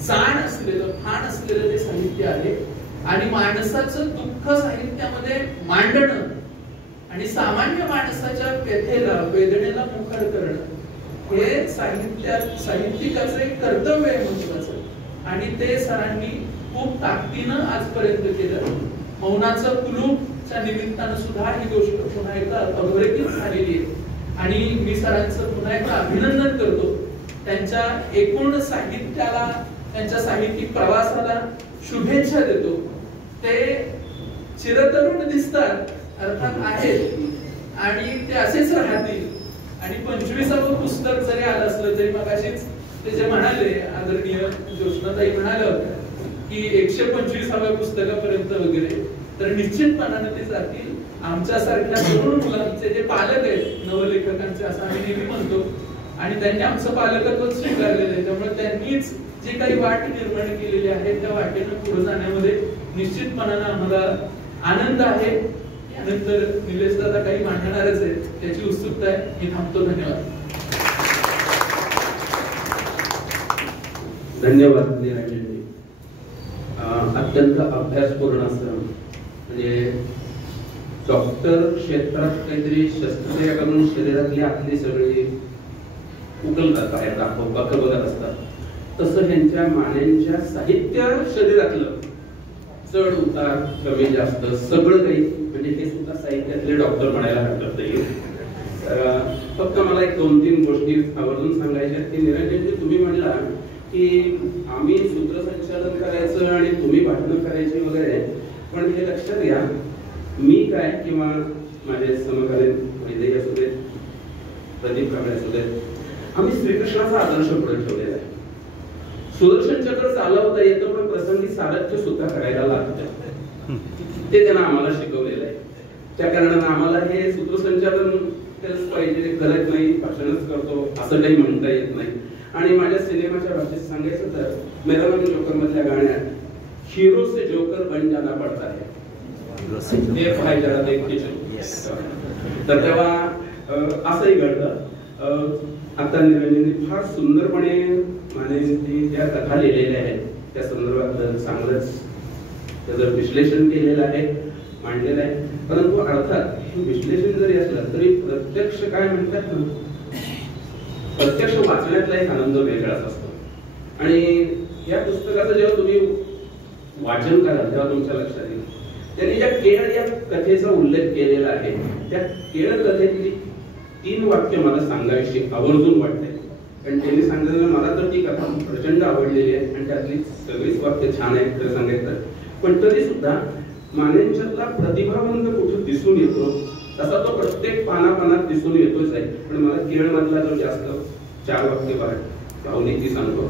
जाण असलेलं, भान असलेलं ते साहित्य आहे. आणि माणसाचं दुःख साहित्यामध्ये मांडणं आणि सामान्य माणसाच्या व्यथेला वेदनेला मुखार करणं हे साहित्यिकाचं एक कर्तव्य आहे महत्वाचं, आणि ते सरांनी खूप ताकदीनं आजपर्यंत केलं. मौनाचं कुलूपच्या निमित्तानं सुद्धा ही गोष्ट पुन्हा एकदा अधोरेखित झालेली आहे, आणि मी सरांचं पुन्हा एकदा अभिनंदन करतो. त्यांच्या एकूण साहित्याला, त्यांच्या साहित्यिक प्रवासाला शुभेच्छा देतो. ते चिरतरुण दिसतात अर्थात आहेत, आणि ते असेच राहतील. आणि 25वे पुस्तक जरी आलं असलं तरी मगाशीच ते जे म्हणाले आदरणीय ज्योत्स्नाताई म्हणाल्या होत्या की 125व्या पुस्तकापर्यंत वगैरे, तर निश्चितपणाने ते जातील. आमच्यासारख्या तरुण मुलांचे जे पालक आहेत नवलेखकांचे, असं आम्ही नेहमी म्हणतो, आणि त्यांनी आमचं पालकत्व स्वीकारलेलं आहे. त्यामुळे त्यांनीच जे काही वाट निर्माण केलेली आहे त्या वाटेनं पुढे जाण्यामध्ये निश्चितपणाने आम्हाला आनंद आहे. यानंतर निलेश दादा काही मांडणारच आहे, त्याची उत्सुकता आहे. मी थांबतो. धन्यवाद. धन्यवाद निरंजनजी. अत्यंत अभ्यासपूर्ण असं, म्हणजे डॉक्टर क्षेत्रात काहीतरी शस्त्रक्रिया करून शरीरातली आतली सगळी उकलतात, बाहेर बघत असतात, तसं ह्यांच्या माण्यांच्या साहित्य शरीरातलं चढ उतार कमी जास्त सगळं काही, म्हणजे हे सुद्धा साहित्यातले डॉक्टर म्हणायला हरकत नाही. फक्त मला एक 2-3 गोष्टी आवर्जून सांगायच्या की निरंजनजी तुम्ही म्हणला की आम्ही सूत्रसंचालन करायचं आणि तुम्ही भाषण करायची वगैरे, पण हे लक्षात घ्या, मी काय किंवा माझे समकालीन वैद्य असू देत, प्रदीप कांबळे असू देत, आम्ही श्रीकृष्णाचा आदर्श पुढे ठेवलेला आहे. सुदर्शन चक्र चालवता येतं, पण प्रसंगी सारथ्य सुद्धा करायला लागतं. ते त्यांना आम्हाला शिकवलेलं आहे. त्या कारणानं आम्हाला हे सूत्रसंचालन पाहिजे, करत नाही, भाषणच करतो असं काही म्हणता येत नाही. आणि माझ्या सिनेमाच्या भाषेत सांगायचं तर मेरा नाम जोकर मधल्या गाण्यात हिरो से जोकर बन जाना पडता है, ते पाहायला तर तेव्हा असंही घडलं. आता निरंजनने फार सुंदरपणे माने त्या कथा लिहिलेल्या आहेत, त्या संदर्भात चांगलंच त्याचं विश्लेषण केलेलं आहे, मांडलेलं आहे. परंतु अर्थात हे विश्लेषण जरी असलं तरी प्रत्यक्ष काय म्हणतात ना, प्रत्यक्ष वाचण्यातला एक आनंद वेगळाच असतो. आणि या पुस्तकाचं जेव्हा तुम्ही वाचन कराल तेव्हा तुमच्या लक्षात येईल त्यांनी ज्या केळ या कथेचा उल्लेख केलेला आहे, त्या केळ कथेतली 3 वाक्य मला सांगायची आवर्जून वाटते. कारण त्यांनी सांगितलं मला तर ती कथा प्रचंड आवडलेली आहे आणि त्यातली सगळीच वाक्य छान आहेत खरं सांगायचं. पण तरी सुद्धा मानेंच्यातला प्रतिभावंत कुठे दिसून येतो तसा तो प्रत्येक पानापानात दिसून येतोच आहे. पण मला केळ मधला जो जास्त 4 वाक्य पाहुणे ती सांगतो.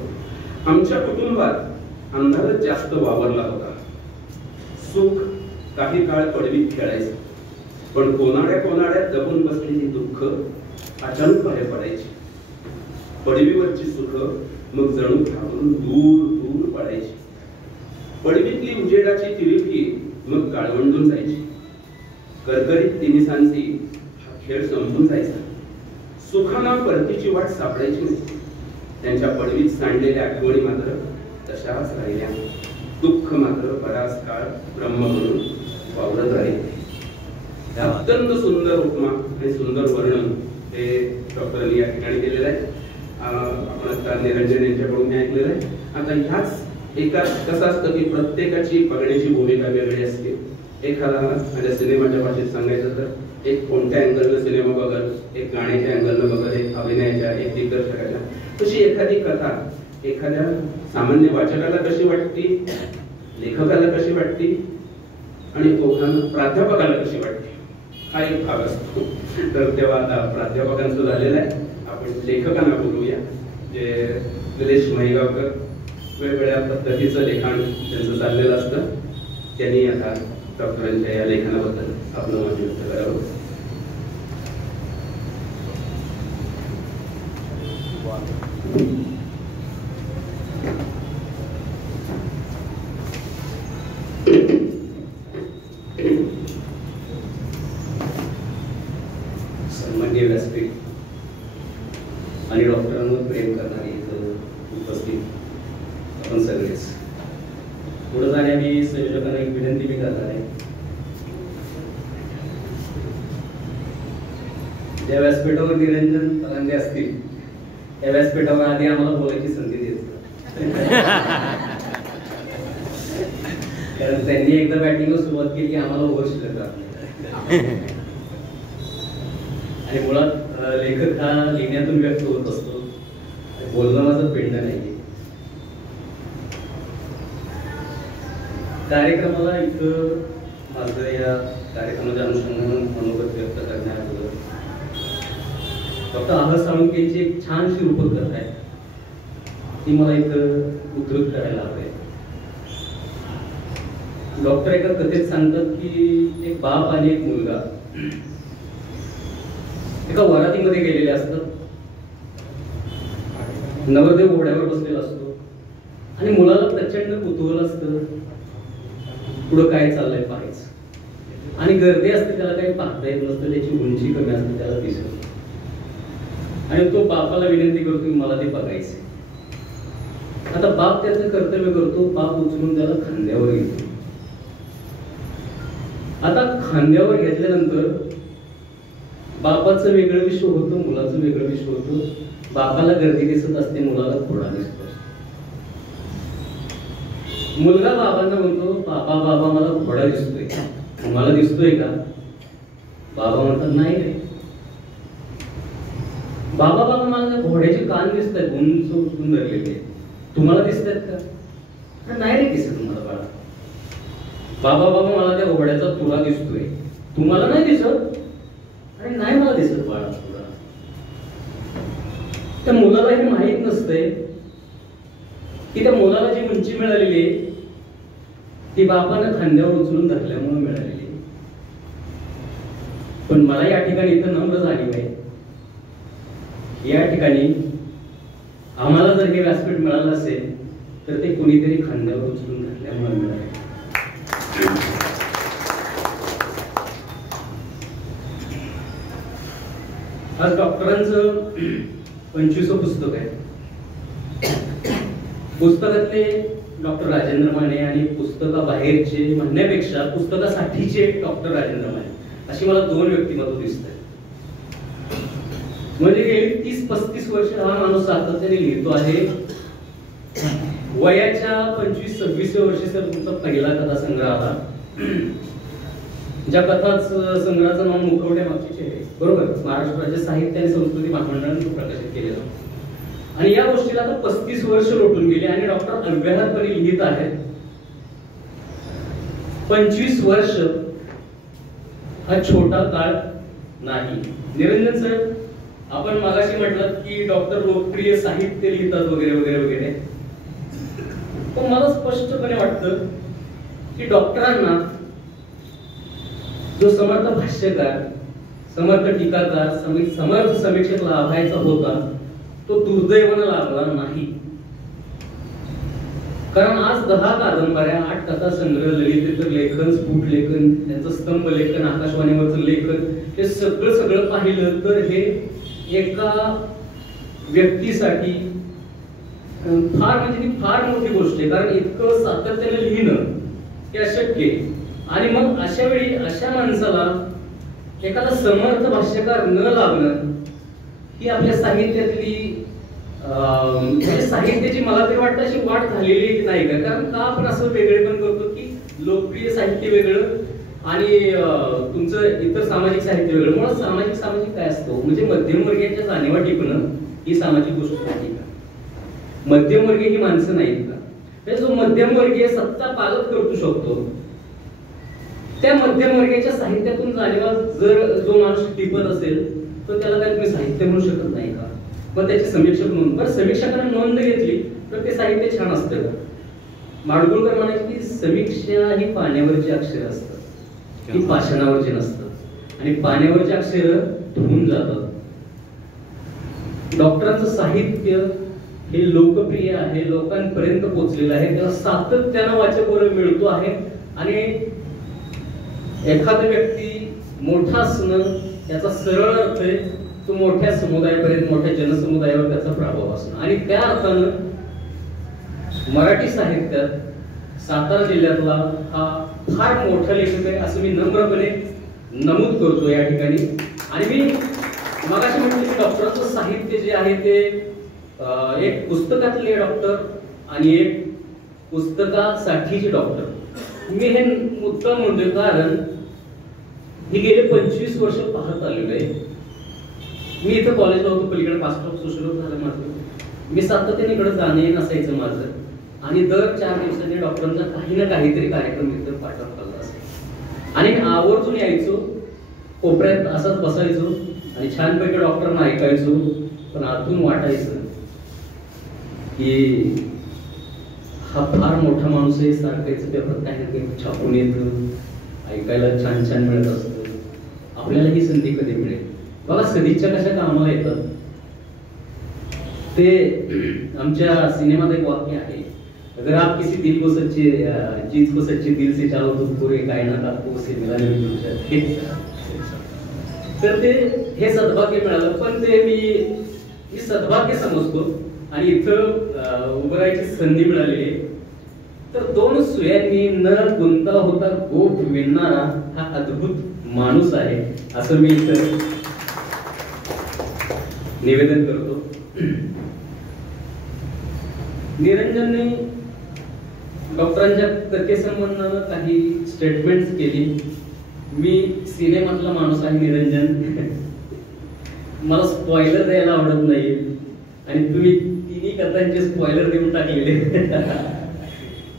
आमच्या कुटुंबात अंधारच जास्त वावरला होता. सुख काही काळ पडवीत खेळायचं, पण कोनाड्यात दबून बसलेली दुःख अचानक बाहेर पडायची. पडवीवरची सुख मग जणू घाबरून दूर दूर पडायची. पडवीतली उजेडाची तिरिकी मग काळवंडून जायची. करकरीत तिनिसांची हा खेळ संपून जायचा. सुखाना परतीची वाट सापडायची नाही. त्यांच्या पडवीत सांडलेल्या आठवणी मात्र तशाच राहिल्या. दुःख मात्र बराच काळ ब्रह्म म्हणून वावरत राहिले. अत्यंत सुंदर उपमा आणि सुंदर वर्णन हे डॉक्टरांनी या ठिकाणी केलेलं आहे. आपण आता निरंजन यांच्याकडून ऐकलेलं आहे. आता ह्याच एका कसं असतं की प्रत्येकाची बघण्याची भूमिका वेगळी असते. एखादा माझ्या सिनेमाच्या भाषेत सांगायचं तर एक कोणत्या अँगलनं सिनेमा बघल, एक गाण्याच्या अँगलनं बघल, एक अभिनयाच्या, एक दिग्दर्शकाच्या. तशी एखादी कथा एखाद्या सामान्य वाचकाला कशी वाटती, लेखकाला कशी वाटती आणि प्राध्यापकाला कशी वाटते हा एक भाग असतो. तर तेव्हा आता प्राध्यापकांचं झालेलं आहे. आपण लेखकांना बोलूया. जे निलेश महिगावकर वेगवेगळ्या पद्धतीचं लिखाण त्यांचं चाललेलं असतं. त्यांनी आता डॉक्टरांच्या या लेखनाबद्दल आपलं मत व्यक्त करावं. सन्माननीय व्यासपीठ आणि डॉक्टरांवर प्रेम करणारी इथं उपस्थित आपण सगळेच, पुढे जाण्याआधी संयोजकांना एक विनंती मी करणार आहे. ज्या व्यासपीठावर निरंजन परांडे असतील त्या व्यासपीठावर आधी आम्हाला बोलायची संधी देत, कारण त्यांनी एकदा बॅटिंगला सुरुवात केली की आम्हाला ओव्हर शिल्लक राहत. आणि मुळात लेखक हा लिहिण्यातून व्यक्त होत असतो, बोलणं माझं पेंड नाहीये. कार्यक्रमाला इथं माझं या कार्यक्रमाच्या अनुषंगानं मनोगत व्यक्त करण्याअगोदर डॉक्टर आह साळुंखेची एक छानशी रूपकथा आहे, ती मला इथं उद्धृत करायला आवडेल. डॉक्टर एका कथेत सांगतात की एक बाप आणि एक मुलगा एका वरातीमध्ये गेलेले असतात. नवरदेव घोड्यावर बसलेला असतो आणि मुलाला प्रचंड कुतूहल असतं पुढं काय चाललंय पाहायचं. आणि गर्दी असते, त्याला काही पाहता येत नसतं, त्याची उंची कमी असते, त्याला दिसत. आणि तो बापाला विनंती करतो की मला ते बघायचे. आता बाप त्याचं कर्तव्य करतो, बाप उचलून त्याला खांद्यावर घेतो. आता खांद्यावर घेतल्यानंतर बापाचं वेगळं विश्व होतं, मुलाचं वेगळं विश्व होतं. बापाला गर्दी दिसत असते, मुलाला घोडा दिसतो. मुलगा बाबांना म्हणतो, बाबा बाबा मला घोडा दिसतोय, तुम्हाला दिसतोय का? बाबा म्हणतात नाही रे. बाबा बाबा मला त्या घोड्याचे कान दिसत आहेत, उंच उचलून धरलेले, तुम्हाला दिसत आहेत का? नाही रे दिसत तुम्हाला बाळा. बाबा बाबा मला त्या घोड्याचा तुरा दिसतोय, तुम्हाला नाही दिसत? अरे नाही मला दिसत बाळा तुरा. त्या मुलाला हे माहित नसतंय की त्या मुलाला जी उंची मिळालेली आहे ती बापानं खांद्यावर उचलून धरल्यामुळे मिळालेली. पण मला या ठिकाणी इथं नम्र जाणीव आहे, या ठिकाणी आम्हाला जर हे व्यासपीठ मिळालं असेल तर ते कुणीतरी खांद्यावर उचलून धरल्यामुळे मिळाले. आज डॉक्टरांचं 25वं पुस्तक आहे. पुस्तकातले डॉक्टर राजेंद्र माने आणि पुस्तकाबाहेरचे म्हणण्यापेक्षा पुस्तकासाठीचे डॉक्टर राजेंद्र माने अशी मला दोन व्यक्तिमत्व दिसत आहेत. म्हणजे गेली 30-35 वर्ष हा माणूस सातत्याने लिहितो आहे. वयाच्या 25-26व्या वर्षी सर तुमचा पहिला कथा संग्रह आला, ज्या कथा संग्रहाचं नाव मुखवट्या मागचे चेहरे, बरोबर, महाराष्ट्र राज्य साहित्य आणि संस्कृती महामंडळाने प्रकाशित केलेला. आणि या गोष्टीला आता 35 वर्ष लोटून गेली आणि डॉक्टर अव्याहतपणे लिहित आहेत. 25 वर्ष हा छोटा काळ नाही. निरंजन सर, आपण मागाशी म्हटलं की डॉक्टर लोकप्रिय साहित्य लिहितात वगैरे वगैरे वगैरे, पण मला स्पष्टपणे वाटतं की डॉक्टरांना जो समर्थ भाष्यकार, समर्थ टीकाकार, समर्थ समीक्षक लाभायचा होता तो दुर्दैवानं लाभला नाही. कारण आज 10 कादंबऱ्या, 8 कथा संग्रह, ललितेतर लेखन, स्फुट लेखन, त्यांचं स्तंभ लेखन, आकाशवाणीवरचं लेखन, हे सगळं पाहिलं तर हे एका व्यक्तीसाठी फार मोठी गोष्ट आहे. कारण इतकं सातत्याने लिहिणं हे अशक्य आहे. आणि मग अशा वेळी अशा माणसाला एखादा समर्थ भाष्यकार न लाभणं ही आपल्या साहित्यातली साहित्याची मला तरी वाटतं अशी वाट झालेली नाही का? कारण का आपण असं वेगळेपण करतो की लोकप्रिय साहित्य वेगळं आणि तुमचं इतर सामाजिक साहित्य वेगळं. मुळात सामाजिक काय असतो म्हणजे मध्यमवर्गीयांच्या जाणीवा टिकणं ही सामाजिक गोष्ट नाही का? मध्यमवर्गीय ही माणसं नाहीत का? जो मध्यमवर्गीय सत्ता पालक करू शकतो त्या मध्यमवर्गीयाच्या साहित्यातून जाणीवा जर जो माणूस टिपत असेल तर त्याला काय तुम्ही साहित्य म्हणू शकत नाही का? पण त्याची समीक्षक नोंद, बरं समीक्षकाने नोंद घेतली तर ते साहित्य छान असतं का? माडगुळकर म्हणायचे की समीक्षा ही पाण्यावरची अक्षर असतात, ही पाषाणावरची नसतात आणि पाण्यावरची अक्षर धुवून जातात. डॉक्टरांचं साहित्य हे लोकप्रिय आहे, लोकांपर्यंत पोहोचलेलं आहे, त्याला सातत्यानं वाचक वर्ग मिळतो आहे आणि एखादा व्यक्ती मोठा असणं याचा सरळ अर्थ आहे तो मोठ्या समुदायापर्यंत, मोठ्या जनसमुदायावर त्याचा प्रभाव असणं. आणि त्या अर्थानं मराठी साहित्यात सातारा जिल्ह्यातला हा फार मोठा लेखक आहे असं मी नम्रपणे नमूद करतो या ठिकाणी. आणि मी मगाशी म्हटलं की डॉक्टरांचं साहित्य जे आहे ते एक पुस्तकातले डॉक्टर आणि एक पुस्तकासाठीचे डॉक्टर. मी हे मुद्दाम म्हणतोय कारण मी गेले 25 वर्ष पाहत आलेलो आहे. मी इथं कॉलेजला होतो, पलीकडे मास्टर ऑफ सोशल झालं माझं. मी सातत्याने इकडे जाणे नसायचं माझं, आणि दर 4 दिवसांनी डॉक्टरांचा काही ना काहीतरी कार्यक्रम इथं पाठवून चालला असायचा. आणि आवर्जून यायचो, कोपऱ्यात असंच बसायचो आणि छानपैकी डॉक्टरांना ऐकायचो. पण आतून वाटायचं की हा फार मोठा माणूस आहे, सारखायचं पेपर काही ना काही छापून येतं, ऐकायला छान छान मिळत असतं, आपल्याला ही संधी कधी मिळेल. बघा सदिच्छा कशा कामाला येतात. ते आमच्या सिनेमात एक वाक्य आहे, अगर आप किसी दिल को सच्चे चीज को सच्चे दिल से चाहो तो पूरे कायनात आपको उसे मिलाने में जुट जाते हैं. तर ते हे सद्भाग्य मिळालं, पण ते मी सद्भाग्य समजतो. आणि इथं उभं राहायची संधी मिळालेली आहे. तर 2 सुयांनी न गुंता होता गोठ विणणारा हा अद्भुत माणूस आहे असं मी इथं निवेदन करतो. निरंजनने डॉक्टरांच्या कथेसंबंधानं काही स्टेटमेंट्स केली. मी सिनेमातला माणूस आहे निरंजन, मला स्पॉइलर द्यायला आवडत नाही, आणि तुम्ही तिन्ही कथांचे स्पॉइलर देऊन टाकलेले.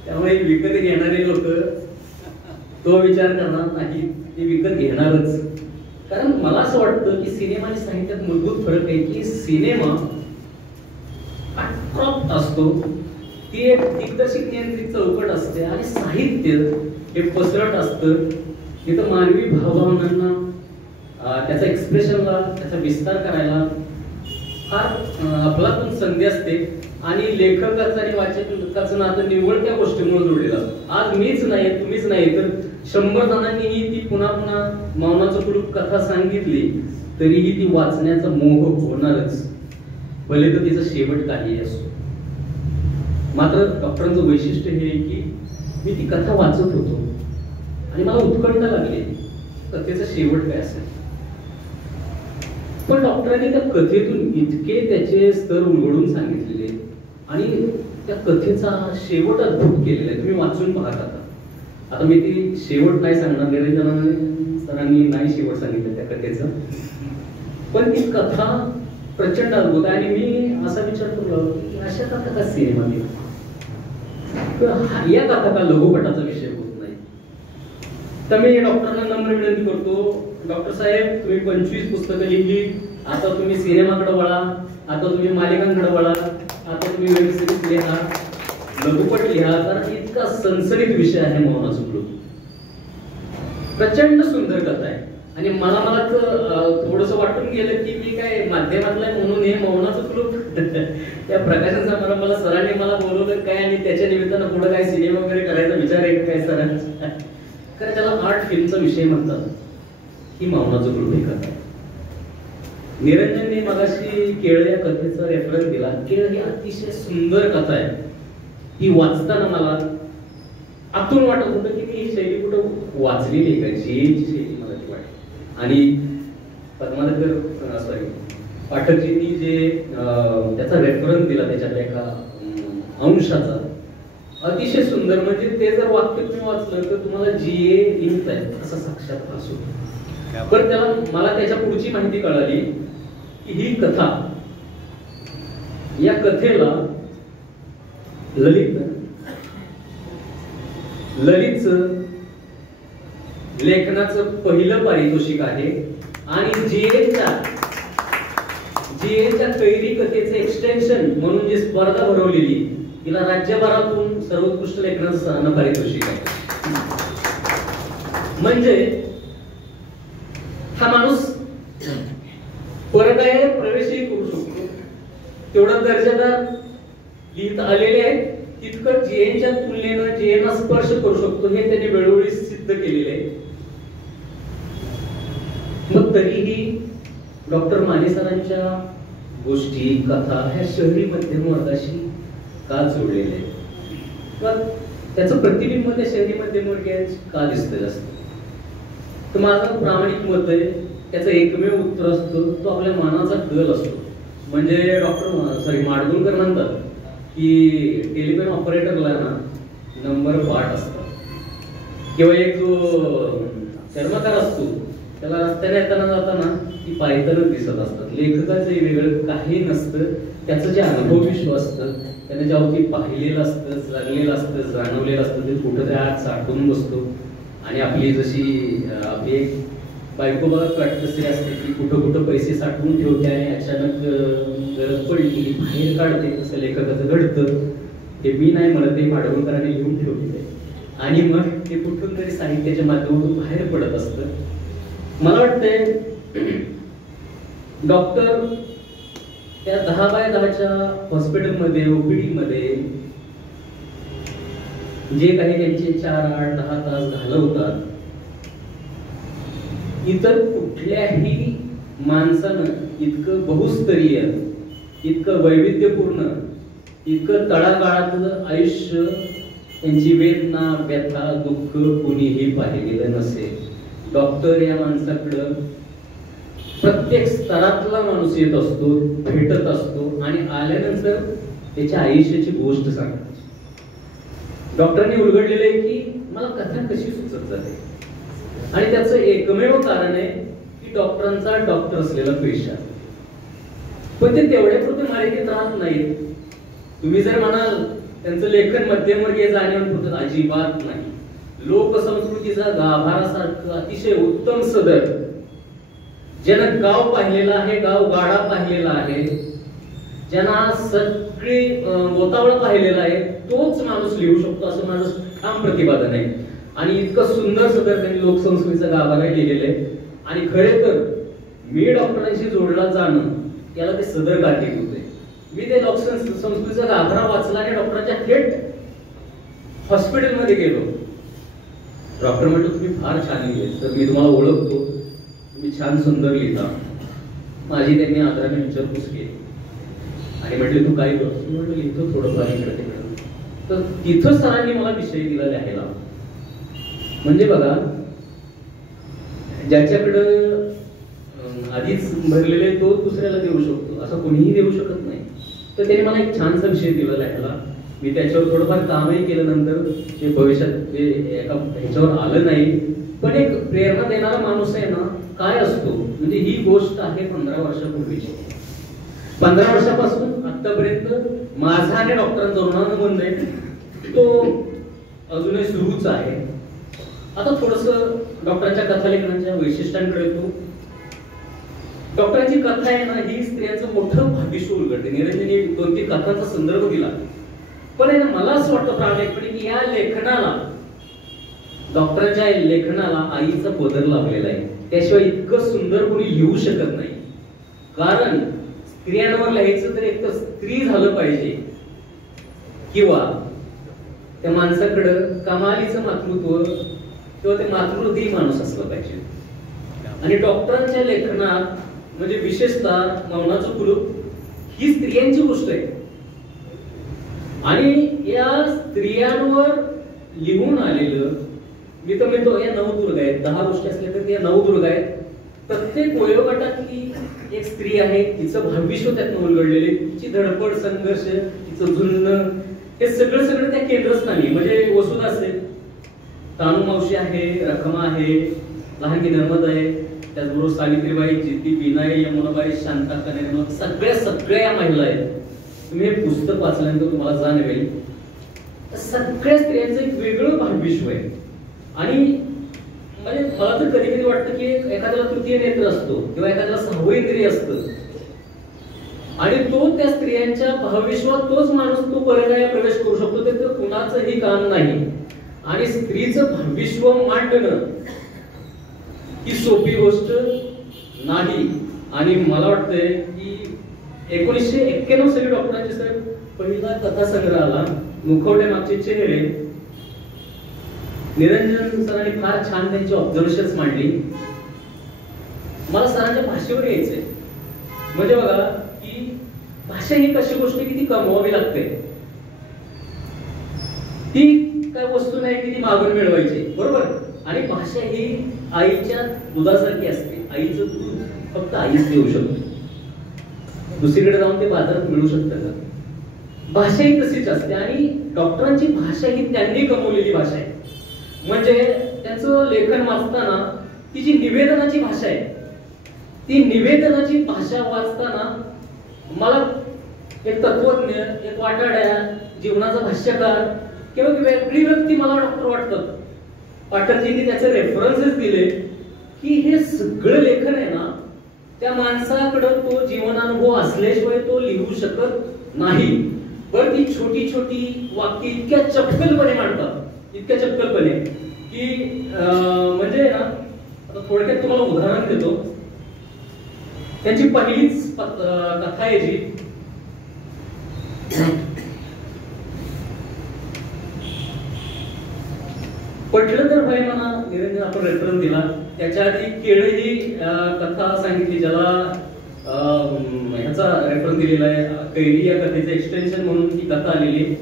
त्यामुळे विकत घेणारे लोक तो विचार करणार नाही, ते विकत घेणारच. कारण मला असं वाटतं की सिनेमा आणि साहित्यात मूलभूत फरक आहे की सिनेमा क्रॉप्ट असतो, ती एक दिग्दर्शक नियंत्रित चौकट असते, आणि साहित्य हे पसरट असतं. तिथं मानवी भावभावनांना, त्याचा एक्सप्रेशनला, त्याचा विस्तार करायला फार अफलातून संधी असते. आणि लेखकाचं आणि वाचकाचं नातं निव्वळ त्या गोष्टीमुळे जोडलेलं असतं. आज मीच नाही, तुम्हीच नाही, तर 100 जणांनीही ती पुन्हा पुन्हा मौनाचं कुलूप कथा सांगितली तरीही ती वाचण्याचा मोह होणारच, भले तर तिचा शेवट काही असो. मात्र डॉक्टरांचं वैशिष्ट्य हे आहे की मी ती कथा वाचत होतो आणि मला उत्कंठा लागली कथेचा शेवट काय असेल. पण डॉक्टरांनी त्या कथेतून इतके त्याचे स्तर उलगडून सांगितलेले आणि त्या कथेचा शेवट अद्भुत केलेला आहे. तुम्ही वाचून पाहत आता मी ती शेवट नाही सांगणार, निरंजन सरांनी नाही शेवट सांगितलं त्या कथेचं, पण ती कथा प्रचंड अद्भुत आहे. आणि मी असा विचार करलो की अशा कथा का सिनेमात या कथा का लघुपटाचा विषय होत नाही. तर मी डॉक्टरांना नम्र विनंती करतो, डॉक्टर साहेब तुम्ही 25 पुस्तकं लिहिली, आता तुम्ही सिनेमाकडे वळा, आता तुम्ही मालिकांकडे वळा, आता तुम्ही वेब सिरीज लिहा, लघुपट लिहा, कारण इतका सनसनीत विषय आहे मौनाचं कुलूप. प्रचंड सुंदर कथा आहे. आणि मला थोडस वाटून गेलं की मी काय माध्यमातला म्हणून हे मौनाचं कुलूप त्या प्रकाशन समारंभाला सरांनी मला बोलवलं काय, आणि त्याच्या निमित्तानं पुढे काय सिनेमा वगैरे करायचा विचार आहे काय सरांचा, कारण त्याला आर्ट फिल्मचा विषय म्हणतात. ही मौनाचं कुलूप ही कथा. निरंजनने मगाशी केळ या कथेचा रेफरन्स दिला. केळ ही अतिशय सुंदर कथा आहे. ही वाचताना मला आतून वाटत होतं की ही शैली कुठं वाचलेली आहे का, जी शैली मला ती वाटली. आणि पद्माकर सॉरी पाठकजींनी जे त्याचा रेफरन्स दिला त्याच्यातल्या एका अंशाचा, अतिशय सुंदर. म्हणजे ते जर वाक्य तुम्ही वाचलं तर तुम्हाला जीए इंक आहे असं साक्षात भास होतो. पण त्याला मला त्याच्या पुढची माहिती कळाली की ही कथा, या कथेला ललितचं लेखनाचं पहिलं पारितोषिक आहे. आणि जीएच्या कैरी कथेचं एक्सटेन्शन म्हणून जी स्पर्धा भरवलेली तिला राज्यभरातून सर्वोत्कृष्ट लेखनाचं पारितोषिक आहे. म्हणजे हा माणूस परगाय प्रवेशही करू शकतो, तेवढा दर्जादार लिहित आलेले आहे. तितकं जेएनच्या तुलनेनं जेएनला स्पर्श करू शकतो हे त्यांनी वेळोवेळी सिद्ध केलेले आहे. मग तरीही डॉक्टर माने सरांच्या गोष्टी कथा ह्या शहरी मध्यम वर्गाशी का जोडलेले आहेत, त्याचं प्रतिबिंब त्या शहरी मध्यम वर्गात का दिसतं जास्त. तर माझं प्रामाणिक मत आहे त्याचं एकमेव उत्तर असतं तो आपल्या मनाचा कल असतो. म्हणजे माडगुळकर म्हणतात की टेलिफोन ऑपरेटरला ना नंबर पाठ असतात किंवा एक जो चर्मकार असतो त्याला रस्त्याने येताना जाताना ती पायतनच दिसत असतात. लेखकाचं वेगळं काही नसतं, त्याचं जे अनुभव विश्व असतं त्याने ज्यावरती पाहिलेलं असतं, जगलेलं असतं, जाणवलेलं असतं ते कुठंतरी आज साठवून बसतो. आणि आपली जशी आपली एक बायको बघा प्रॅक्टिस असते की कुठं कुठं पैसे साठवून ठेवते आणि अचानक गरज पडली बाहेर काढते, तसं लेखकाचं घडतं. ते मी नाही म्हणत, ते माडगुळकरांनी लिहून ठेवलेलं आहे आणि मग ते कुठून तरी साहित्याच्या माध्यमातून बाहेर पडत असतं. मला वाटतंय डॉक्टर त्या 10x10च्या हॉस्पिटलमध्ये ओपीडी मध्ये जे काही त्यांचे 4, 8, 10 तास घालवतात, इतर कुठल्याही माणसानं इतकं बहुस्तरीय, इतकं वैविध्यपूर्ण, इतकं तळागाळातलं आयुष्य, त्यांची वेदना, व्यथा, दुःख कोणीही पाहिलेलं नसेल. डॉक्टर या माणसाकडं प्रत्येक स्तरातला माणूस येत असतो, भेटत असतो आणि आल्यानंतर त्याच्या आयुष्याची गोष्ट सांगतात. डॉक्टरांनी उलगडलेलं आहे की मला कथा कशी सुचत जाते आणि त्याचं एकमेव कारण आहे की डॉक्टरांचा डॉक्टर असलेला पेशा. पण ते तेवढ्यापुरते मालिकेत राहत नाहीत. तुम्ही जर म्हणाल त्यांचं लेखन मध्यमवर्गीय जाणीव अजिबात नाही. लोकसंस्कृतीचा गाभारासारखं अतिशय उत्तम सदर, ज्यानं गाव पाहिलेला आहे, गाव गाडा पाहिलेला आहे, ज्यांना सगळी गोतावळा पाहिलेला आहे, तोच माणूस लिहू शकतो असं माझं ठाम प्रतिपादन आहे. आणि इतकं सुंदर सदर त्यांनी लोकसंस्कृतीचा गाभारा लिहिलेलं आहे. आणि खरे तर मी डॉक्टरांशी जोडला जाणं याला ते सदर कारणीभूत आहे. मी ते लोकसंस्कृतीचा गाभारा वाचला आणि डॉक्टरांच्या थेट हॉस्पिटलमध्ये गेलो. डॉक्टर म्हटलं तुम्ही फार छान लिहिले, तर मी तुम्हाला ओळखतो, तुम्ही छान सुंदर लिहिता. माझी त्यांनी आदराने विचारपूस केली आणि म्हटले तू काय करतो? म्हटलं लिहितो थोडंफार इकडे तिकडे. तर तिथं सरांनी मला विषय दिला लिहायला. म्हणजे बघा, ज्याच्याकडं आधीच भरलेले तो दुसऱ्याला देऊ शकतो असं कोणीही देऊ शकत नाही. तर त्याने मला एक छानसा विषय दिला लिहायला. मी त्याच्यावर थोडंफार कामही केलं. नंतर ते भविष्यात ते एका ह्याच्यावर आलं नाही, पण एक प्रेरणा देणारा माणूस आहे ना काय असतो. म्हणजे ही गोष्ट आहे 15 वर्षापूर्वीची. 15 वर्षापासून आतापर्यंत माझा आणि डॉक्टरांचा ऋणानुबंध आहे, तो अजूनही सुरूच आहे. आता थोडस डॉक्टरांच्या कथालेखनाच्या वैशिष्ट्यांकडे येतो. डॉक्टरांची कथा आहे ना ही स्त्रियांचं मोठं भविष्य उलगडते. निरंजनी 2-3 कथांचा संदर्भ दिला, पण आहे ना मला असं वाटतं प्रामाणिकपणे की या लेखनाला, डॉक्टरांच्या लेखनाला आईचा पदर लावलेला आहे. त्याशिवाय इतकं सुंदर कोणी लिहू शकत नाही. कारण स्त्रियांवर लिहायचं तर एक तर स्त्री झालं पाहिजे किंवा त्या माणसाकडं कमालीचं मातृत्व किंवा ते मातृहृदयी माणूस असलं पाहिजे. आणि डॉक्टरांच्या लेखनात म्हणजे विशेषतः मौनाचं कुलूप ही स्त्रियांची गोष्ट आहे. आणि या स्त्रियांवर लिहून आलेलं, मी तर म्हणतो या 9 दुर्गा आहेत. 10 गोष्टी असल्या तर त्या 9 दुर्गा आहेत. प्रत्येक वयोगटातली एक स्त्री आहे, तिचं भविष्य त्यातनं उलगडलेले, तिची धडपड, संघर्ष, तिचं झुंजणं, हे सगळं त्या केंद्रस्थानी. म्हणजे वसुधा असेल, तानू मावशी आहे, रखमा आहे, लहानगी नर्मदा आहे, त्याचबरोबर सावित्रीबाई, जिती, बिनाई, यमुनाबाई, शांता, कन्या, सगळ्या महिला आहेत. तुम्ही हे पुस्तक वाचल्यानंतर तुम्हाला जाणवेल सगळ्या स्त्रियांचं एक वेगळं भावविश्व आहे. आणि म्हणजे मला तर कधी कधी वाटतं की एखाद्याला तृतीय नेत्र असतो किंवा एखाद्याला 6वं इंद्रिय असतं आणि तो त्या स्त्रियांच्या भावविश्वात तोच माणूस तो पर्याय प्रवेश करू शकतो. ते तर कुणाचंही काम नाही. आणि स्त्रीचं भावविश्व मांडणं ही सोपी गोष्ट नाही. आणि मला वाटतंय की 1991 साली डॉक्टरांचे साहेब पहिला कथा संग्रह आला, मुखवटे मागचे चेहरे. निरंजन सरांनी फार छान त्यांची ऑब्झर्वेशन्स मांडली. मला सरांच्या भाषेवर यायचंय. म्हणजे बघा की भाषा ही कशी गोष्ट की ती कमवावी लागते. ती काय वस्तू नाही की ती मागून मिळवायची, बरोबर. आणि भाषा ही आईच्या दुधासारखी असते. आईचं दूध फक्त आईच देऊ शकतो. दुसरीकडे जाऊन ते बाजारात मिळू शकतं का? भाषा ही तशीच असते आणि डॉक्टरांची भाषा ही त्यांनी कमवलेली भाषा आहे. म्हणजे त्यांचं लेखन वाचताना ती जी निवेदनाची भाषा आहे, ती निवेदनाची भाषा वाचताना मला एक तत्वज्ञ, एक वाटाड्या, जीवनाचा भाष्यकार किंवा वेगळी व्यक्ती मला डॉक्टर वाटतात. पाठकजींनी त्याचे रेफरन्सेस दिले की हे सगळं लेखन आहे ना, त्या माणसाकडे तो जीवनानुभव असल्याशिवाय तो लिहू शकत नाही. बरं, ती छोटी छोटी वाक्य इतक्या चपकलपणे मांडतात, इतक्या चपकलपणे की म्हणजे ना, थोडक्यात तुम्हाला उदाहरण देतो. त्यांची पहिलीच कथा आहे जी पटलं तर भाई म्हणा, निरंजन आपण रेफरन्स दिला. त्याच्या आधी केळे ही कथा सांगितली, ज्याला ह्याचा रेफरन्स दिलेला आहे, कैरी या कथेचं एक्सटेन्शन म्हणून ही कथा आलेली.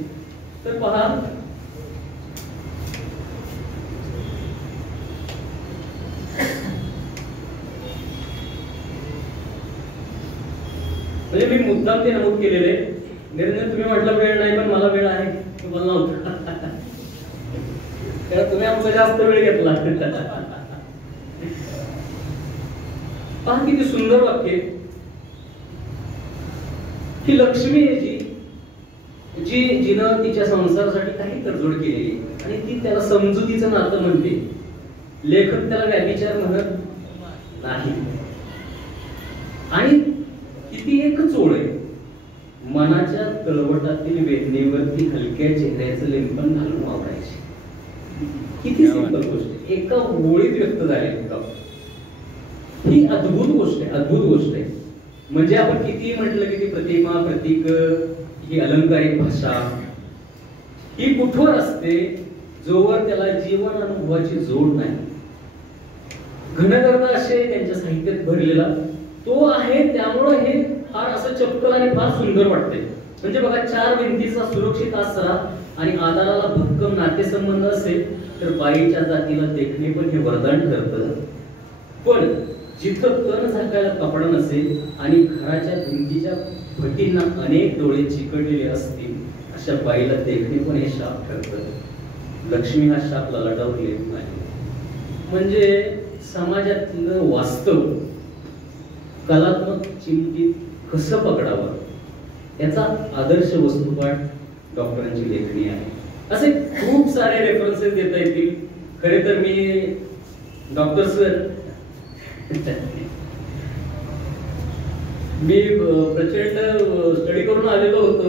तर पहा, म्हणजे मी मुद्दाम ते नमूद केलेले. निरंजन तुम्ही म्हटलं वेळ नाही, पण मला वेळ आहे, तुम्हाला नव्हता. तुम्ही आमचा जास्त वेळ घेतला. पहा किती सुंदर वाक्य की लक्ष्मी आहे जी जिनं तिच्या संसारासाठी काही तडजोड केलेली आणि ती त्याला समजुतीचं नातं म्हणते. लेखक त्याला व्याभिचार म्हणत नाही. आणि किती एकच ओळ आहे, मनाच्या तळवटातील वेदनेवरती हलक्या चेहऱ्याचं लेपन घालून वावरायचे. किती सिंपल गोष्ट, एका ओळीत व्यक्त झालेली का. ही अद्भुत गोष्ट आहे, अद्भुत गोष्ट आहे. म्हणजे आपण किती म्हटलं की ती प्रतिमा, प्रतीक, ही अलंकारिक भाषा ही कुठवर असते, जोवर त्याला जीवन अनुभवाची जोड नाही. घनगर्भ असे त्यांच्या साहित्यात भरलेला तो आहे, त्यामुळे हे फार असं चपकल आणि फार सुंदर वाटते. म्हणजे बघा, चार भिंतीचा सुरक्षित आसरा आणि आधाराला भक्कम नातेसंबंध असेल तर बाईच्या जातीला देखणे पण हे वरदान ठरतं. पण जिथं तण झाकायला कपडा नसेल आणि घराच्या भिंतीच्या फटींना अनेक डोळे चिकटलेले असतील, अशा बाईला देखणे पण हे शाप ठरतं. लक्ष्मी हा शाप ललाटावर येत नाही. म्हणजे समाजातलं वास्तव कलात्मक चिमटीत कसं पकडावं याचा आदर्श वस्तुपाठ डॉक्टरांची लेखणी आहे. असे खूप सारे रेफरन्सेस देता येतील. खरे तर मी डॉक्टर सर मी प्रचंड स्टडी करून आलेलो होतो.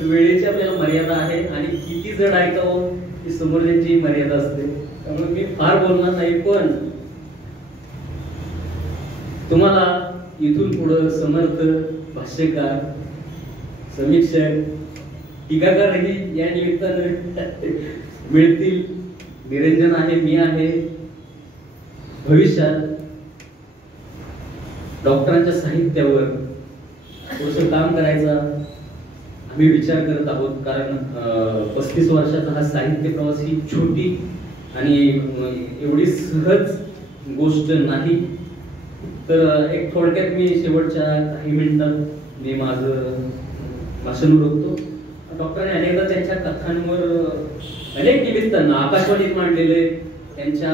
वेळेची आपल्याला मर्यादा आहे आणि किती जण ऐकावं ही समोरची मर्यादा असते, त्यामुळे मी फार बोलणार नाही. पण तुम्हाला इथून पुढे समर्थ, भाष्यकार, समीक्षक, टीकाकारही या निमित्तानं मिळतील. निरंजन आहे, मी आहे. भविष्यात डॉक्टरांच्या साहित्यावर थोडंसं काम करायचा आम्ही विचार करत आहोत. कारण 35 वर्षाचा हा साहित्य प्रवास ही छोटी आणि एवढी सहज गोष्ट नाही. तर एक थोडक्यात मी शेवटच्या काही मिनिटात मी माझं भाषण उरकतो. डॉक्टरांनी अनेकदा त्यांच्या कथांवर अनेक निमित्तांना आकाशवाणीत मांडलेले, त्यांच्या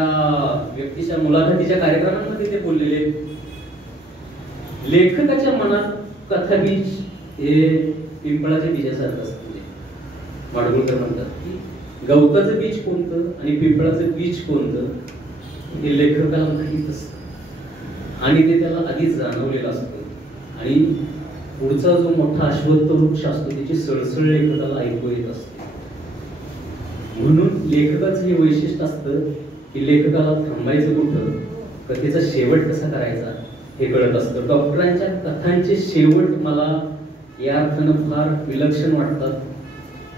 व्यक्तीच्या मुलाखतीच्या कार्यक्रमांमध्ये ते बोललेले. लेखकाच्या मनात कथाबीज हे पिंपळाच्या बीजासारखं असतं. म्हणजे माडगुळकर म्हणतात की गवताचं बीज कोणतं आणि पिंपळाचं बीज कोणतं हे लेखकाला माहीत असतं आणि ते त्याला आधीच जाणवलेलं असतं. आणि पुढचा जो मोठा अश्वत्थ वृक्ष असतो त्याची सळसळ लेखकाला ऐकू येत असते. म्हणून लेखकाचं हे वैशिष्ट्य असतं की लेखकाला थांबायचं कुठं, कथेचा शेवट कसा करायचा हे कळत असतं. डॉक्टरांच्या कथांचे शेवट मला या अर्थानं फार विलक्षण वाटतात.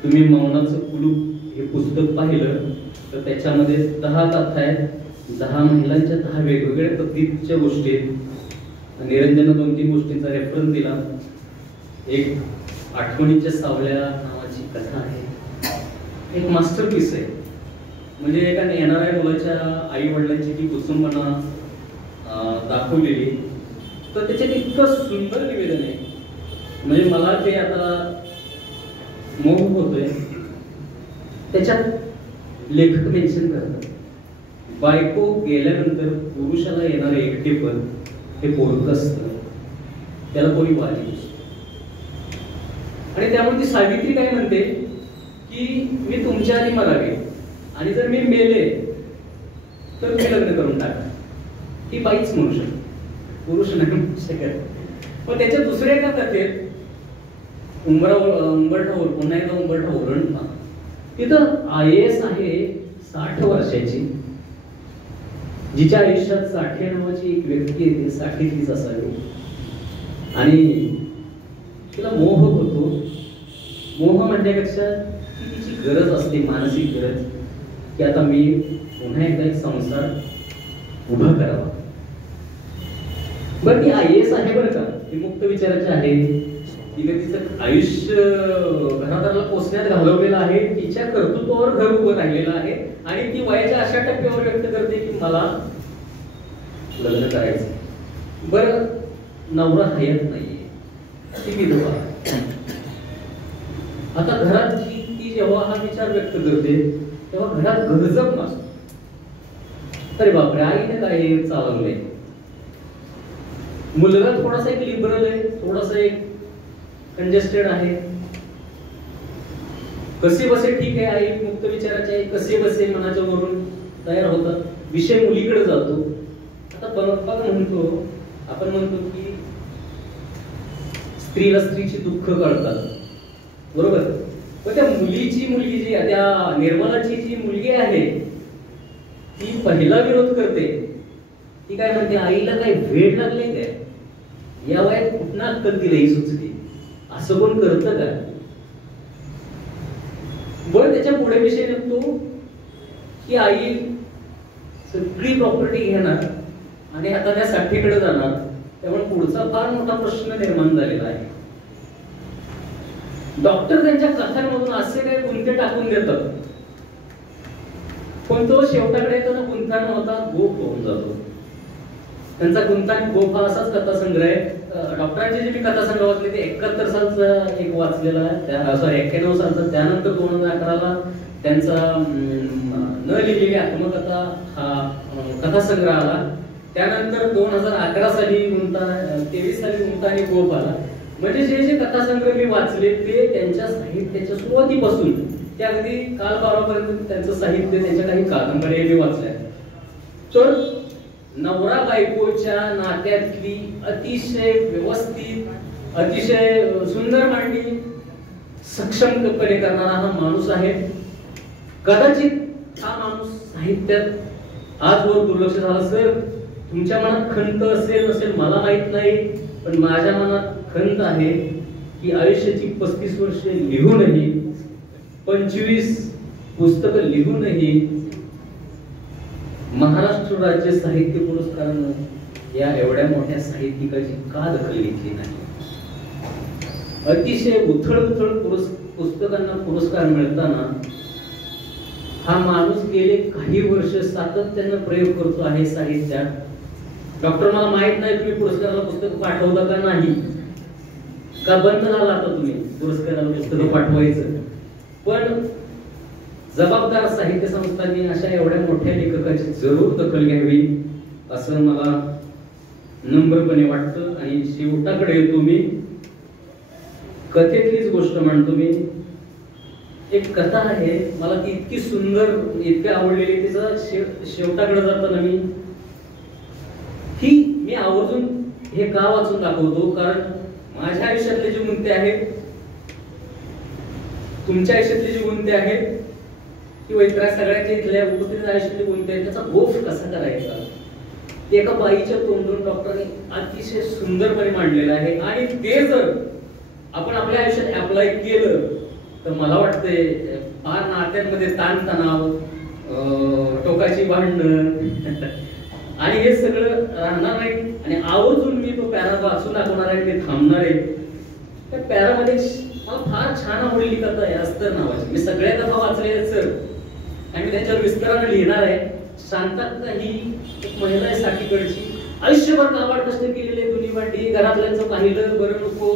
तुम्ही मौनाचं कुलूप हे पुस्तक पाहिलं तर त्याच्यामध्ये 10 कथा आहेत, 10 महिलांच्या 10 वेगवेगळ्या पद्धतीच्या गोष्टी आहेत. निरंजन 2-3 गोष्टींचा रेफरन्स दिला. एक आठवणीच्या सावल्या नावाची कथा आहे, एक मास्टरपीस आहे. म्हणजे एका येणाऱ्या मुलाच्या आई वडिलांची ती कुसुंबना दाखवलेली, तर त्याच्यात इतकं सुंदर निवेदन आहे, म्हणजे मला ते आता मोह होतोय. त्याच्यात लेखक मेन्शन करतात, बायको गेल्यानंतर पुरुषाला येणारे एकटेपण हे पोरकं असतं, त्याला कोणी वाली नसतं. आणि त्यामुळे ती सावित्री काय म्हणते की मी तुमच्या आधी मरावे आणि जर मी मेले तर मी लग्न करून टाका. ही बाईच म्हणू शकते, पुरुष नाही म्हणू शकत. पण त्याच्या दुसऱ्या एका कथेत उंबरठा पुन्हा एकदा उंबरठा ओरंडला, तिथं IAS आहे 60 वर्षाची, जिच्या आयुष्यात साठे नावाची एक व्यक्ती येते, साठीतलीच असावी, आणि तिला मोह होतो. मोह म्हणण्यापेक्षा ती तिची गरज असते, मानसिक गरज, की आता मी पुन्हा एकदा एक संसार उभा करावा. बरं ती IAS आहे बरं का, ती मुक्त विचाराची आहे, तिने तिचं आयुष्य घरादाराला पोचण्यात घालवलेलं आहे, तिच्या कर्तृत्वावर घर उभं राहिलेलं आहे, आणि ती वयाच्या अशा टप्प्यावर व्यक्त करते की मला लग्न करायचं. बरं नवरा हयात नाहीये, ती विधवा. आता घरात ती जेव्हा हा विचार व्यक्त करते तेव्हा घरात गरजक नसतो. अरे बापरे, आईने काय चालवलंय. मुलगा थोडासा एक लिबरल आहे, थोडासा एक कंजेस्टेड आहे, कसे बसे ठीक आहे, आई मुक्त विचाराची आहे, कसे बसे मनाच्या वरून तयार होतात, विषय मुलीकडे जातो. आता म्हणतो आपण म्हणतो की स्त्रीला स्त्रीची दुःख कळतात, बरोबर. पण त्या मुलगी जी त्या निर्मलाची जी मुलगी आहे ती पहिला विरोध करते. ती काय म्हणते, आईला काय वेळ लागले काय, या वयात कुठनं अक्कल तिला ही सुचली, असं कोण करतं का. बरं त्याच्या पुढे विषय निघतो की आई सगळी प्रॉपर्टी घेणार आणि आता त्या साठीकडे जाणार, त्यामुळे पुढचा फार मोठा प्रश्न निर्माण झालेला आहे. डॉक्टर त्यांच्या कथांमधून असे काही गुंते टाकून देतात, पण तो शेवटाकडे येताना गुंता न होता गोप होऊन जातो. त्यांचा गुंता आणि गोप हा असाच कथासंग्रह आहे. डॉक्टरांचे जे मी कथासंग्रह वाचले ते 71 सालचा एक वाचलेला आहे, सॉरी 91 सालचा. त्यानंतर 2011ला त्यांचा न लिहिलेली आत्मकथा हा कथासंग्रह आला. त्यानंतर 2011 साली गुंता, 23 साली गुंता आणि गोप आला. म्हणजे जे कथासंग्रह मी वाचले ते त्यांच्या साहित्याच्या सुरुवातीपासून ते अगदी काल परवापर्यंत त्यांचं साहित्य, त्यांच्या काही कादंबऱ्या मी वाचल्या. तर नवरा बायकोच्या नात्यातली अतिशय व्यवस्थित, अतिशय सुंदर मांडणी सक्षमपणे करणारा हा माणूस आहे. कदाचित हा माणूस साहित्यात आजवर दुर्लक्ष झालं असेल. तुमच्या मनात खंत असेल नसेल मला माहित नाही, पण माझ्या मनात खंत आहे की आयुष्याची 35 वर्षे लिहूनही, 25 पुस्तकं लिहूनही महाराष्ट्र राज्य साहित्य पुरस्कारानं या एवढ्या मोठ्या साहित्यिकाची का दखल घेतली नाही. अतिशय उथळ पुस्तकांना पुरस्कार मिळताना हा माणूस गेले काही वर्ष सातत्यानं प्रयोग करतो आहे साहित्यात. डॉक्टर मला माहित नाही तुम्ही पुरस्काराला पुस्तक पाठवता का नाही, का बंद झाला आता तुम्ही पुरस्काराला पुस्तकं पाठवायचं. पण जबाबदार साहित्य संस्थांनी अशा एवढ्या मोठ्या लेखकाची जरूर दखल घ्यावी असं मला नम्रपणे वाटतं. आणि शेवटाकडे येतो मी, कथेतलीच गोष्ट मांडतो मी. एक कथा आहे, मला ती इतकी सुंदर, इतकी आवडलेली, तिचा शेवटाकडे जाताना मी आवर्जून हे का वाचून दाखवतो, कारण माझ्या आयुष्यातले जे गुंते आहेत, तुमच्या आयुष्यातले जे गुंते आहेत, किंवा इतर सगळ्यांच्या इथल्या उपस्थित आयुष्यातले गुंते आहेत, त्याचा गोफ कसा करायचा ते एका बाईच्या तोंडून डॉक्टरने अतिशय सुंदरपणे मांडलेलं आहे. आणि ते जर आपण आपल्या आयुष्यात अप्लाय केलं तर मला वाटतंय फार नात्यांमध्ये ताणतणाव, टोकाची भांडण आणि हे सगळं राहणार नाही. आणि आवर्जून मी तो पॅरा वाचून दाखवणार आहे, मी थांबणार आहे. त्या पॅरामध्ये मला फार छान आवडलेली कथा आहे अस्तर नावाची. मी सगळ्या कथा वाचल्या आहेत सर, आणि मी त्याच्यावर विस्ताराने लिहिणार आहे. शांताक्का ही एक महिला आहे साठीकडची, आयुष्यभर काबाड कष्ट केलेले, दोन्ही वाटी, घरातल्यांचं पाहिलं, बरं नको,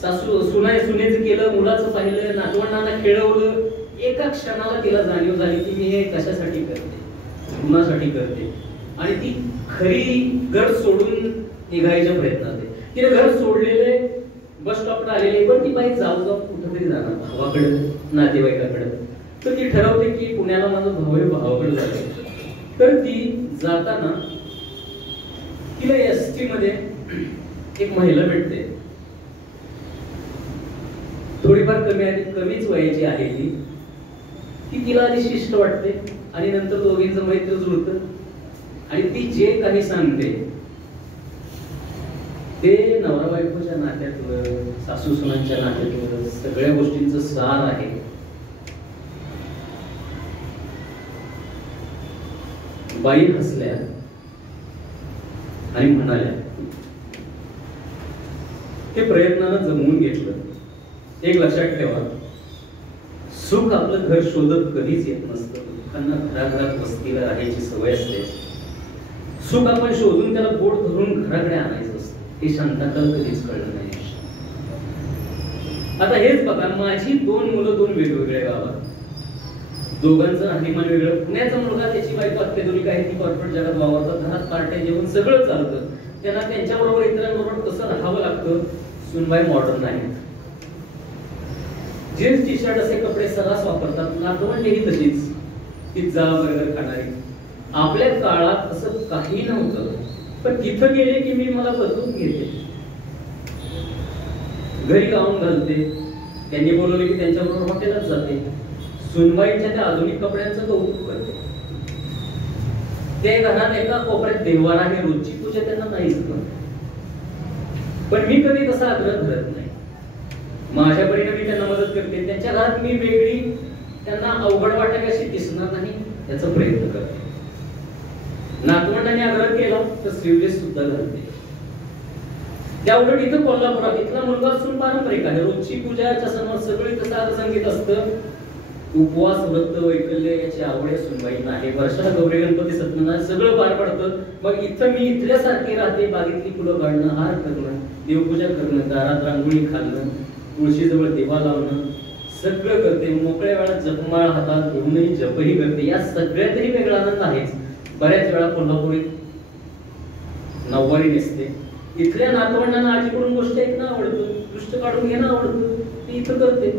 सासू सुनेचं केलं, मुलाचं पाहिलं, नातवंडांना खेळवलं. एका क्षणाला तिला जाणीव झाली की मी हे कशासाठी करते, कुणासाठी करते. आणि ती खरी घर सोडून निघायच्या प्रयत्नात आहे. तिने घर सोडलेले, बस स्टॉपला आलेले, पण ती बाई जाऊ कुठेतरी जाणार, भावाकडे, नातेवाईकाकडे. तर ती ठरवते की पुण्याला माझं भावाकडे जाते. तर ती जाताना तिला एसटी मध्ये एक महिला भेटते, थोडीफार कमीच वयाची आहे ती. तिला आधी शिष्ट वाटते आणि नंतर दोघींचं मैत्र जुळतं. आणि ती जे काही सांगते ते नवरा बायकोच्या नात्यातलं, सासू सुनांच्या नात्यातलं सगळ्या गोष्टींचं सार आहे. बाई हसल्या आणि म्हणाल्या, ते प्रयत्नानं जमवून घेतलं. एक लक्षात ठेवा, सुख आपलं घर शोधत कधीच येत नसतं. दुःखांना घराघरात वस्तीला राहायची सवय असते. सुख आपण शोधून त्याला बोट धरून घराकडे आणायचं असतं. हे शांताकाल कधीच कळलं नाही. आता हेच बघा, माझी 2 मुलं 2 वेगवेगळ्या गावात, दोघांचं राहणीमान वेगळं. पुण्याचा मुलगा, त्याची बायको अत्याधुनिक आहे, ती कॉर्पोरेट जगात वावरतात, घरात पार्ट्या जेवण सगळं चालतं. त्यांना त्यांच्याबरोबर इतरांबरोबर कसं राहावं लागतं. सुनबाई मॉडर्न आहे, जीन्स टी शर्ट असे कपडे सर्रास वापरतात. नातवंडेही तशीच, पिझ्झा बर्गर खाणारी. आपल्या काळात असं काही नव्हतं. पण तिथं गेले की मी मला बदलून घेते, घरी गाऊन घालते, त्यांनी बोलवले की त्यांच्याबरोबर हॉटेलात जाते, सुनबाईच्या त्या आधुनिक कपड्यांचं कौतुक करते. ते घरात एका कोपऱ्यात देवारा आहे, रोजची पूजा त्यांना नाहीच. पण मी कधी तसा आग्रह धरत नाही. माझ्या परीने मी त्यांना मदत करते. त्यांच्या घरात मी वेगळी, त्यांना अवघड वाटेल अशी दिसणार नाही याचा प्रयत्न करते. नातवंडाने आग्रह केला तर स्लीवलेस सुद्धा घालते. त्या उलट इथं कोल्हापुरात इथला मुलगा असून पारंपरिक आहे, रोजची पूजाच्या सणावर सगळी साधं संगीत असतं. उपवास, व्रत, वैकल्य याची आवड सुनबाईंना आहे. वर्षाला गौरी गणपती सत्यनारायण सगळं पार पडतं. मग इथं मी इथल्यासारखी राहते. बागेतली फुलं काढणं, हार करणं, देवपूजा करणं, दारात रांगोळी घालणं, तुळशीजवळ दिवा लावणं सगळं करते. मोकळ्या वेळात जपमाळ हातात घेऊनही जपही करते. या सगळ्या तरी वेगळा आनंद आहेच. बऱ्याच वेळा कोल्हापुरी नऊवारी नेसते. इथल्या नातवंडांना आजीकडून गोष्ट ऐकणं आवडतं, दृष्ट काढून घेणं आवडतं, ती इथं करते.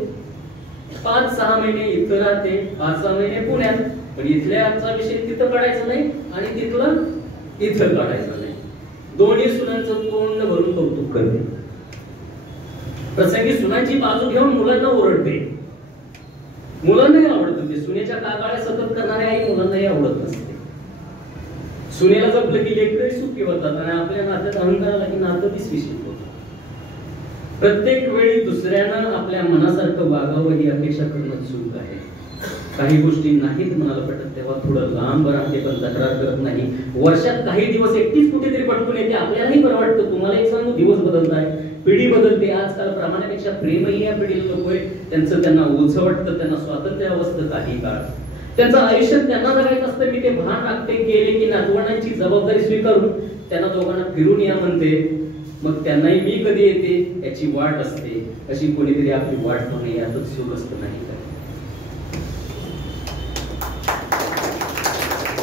5-6 महिने इथं राहते, 5-6 महिने पुण्यात. पण इथल्याचा विषय तिथं काढायचा नाही आणि तिथला इथं काढायचा नाही. दोन्ही सुनांचं तोंड भरून कौतुक करते. प्रसंगी सुनांची बाजू घेऊन मुलांना ओरडते. मुलांनाही आवडतं ते. सुनेच्या कागाळ्या सतत करणाऱ्या आई मुलांनाही आवडत नसते. सुनेला जपलं की लेकरही सुखी होतात आणि आपल्या नात्यात अहंकाराला की नातं विषित होतं. प्रत्येक वेळी दुसऱ्यांना आपल्या मनासारखं वागावं ही अपेक्षा करणं चूक आहे. काही गोष्टी नाहीत मनाला पटत तेव्हा थोडं लांब राहते, पण तक्रार करत नाही. वर्षात काही दिवस एकटीच कुठेतरी पटकून येते, आपल्यालाही बरं वाटतं. तुम्हाला एक सांगू, दिवस बदलत आहे, पिढी बदलते. आजकाल प्रमाणापेक्षा प्रेमही या पिढीला नकोय. त्यांना ओझं वाटतं, त्यांना स्वातंत्र्य असतं काही काळ. त्यांचं आयुष्य त्यांना जगायचं असतं. मी ते भान राखते. गेले की नातवंडांची जबाबदारी स्वीकारून त्यांना दोघांना फिरून या म्हणते. मग त्यांनाही मी कधी येते याची वाट असते. अशी कोणीतरी आपली वाट म्हणून यातच सुख असतं नाही का?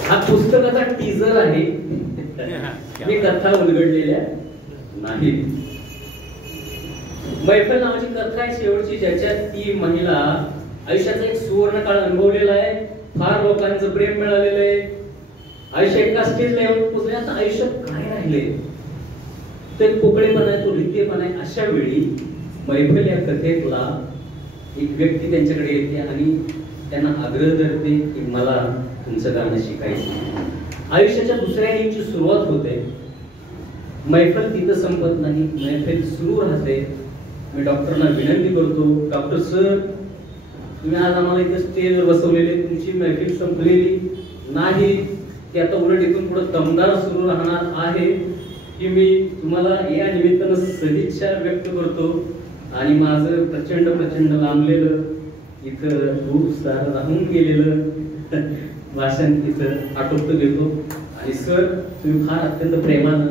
हा पुस्तकाचा टीजर आहे. मी कथा उलगडलेल्या नाही. मैफल नावाची कथा आहे शेवटची, ज्याच्यात ती महिला आयुष्याचा एक सुवर्ण काळ अनुभवलेला आहे. फार लोकांचं प्रेम मिळालेलं आहे. आयुष्य एका स्टेजला येऊन पोहोचले. आता आयुष्यात काय राहिले? ते पोकळेपण आहे, तो लिकेपण आहे. अशा वेळी मैफल या कथेतला एक व्यक्ती त्यांच्याकडे येते आणि त्यांना आग्रह धरते की मला तुमचं गाणं शिकायचं. आयुष्याच्या दुसऱ्या इनिंगची सुरुवात होते. मैफल तिथं संपत नाही, मैफल सुरू राहते. मी डॉक्टरना विनंती करतो, डॉक्टर सर, तुम्ही आज आम्हाला इथे स्टेजवर बसवलेले, तुमची मैफिल संपलेली नाही. ते आता उलट इथून पुढे दमदार सुरू राहणार आहे की मी तुम्हाला या निमित्तानं सदिच्छा व्यक्त करतो. आणि माझं प्रचंड लांबलेलं इथं खूप सारं राहून गेलेलं भाषण इथं आटोपत घेतो. आणि सर, तुम्ही फार अत्यंत प्रेमानं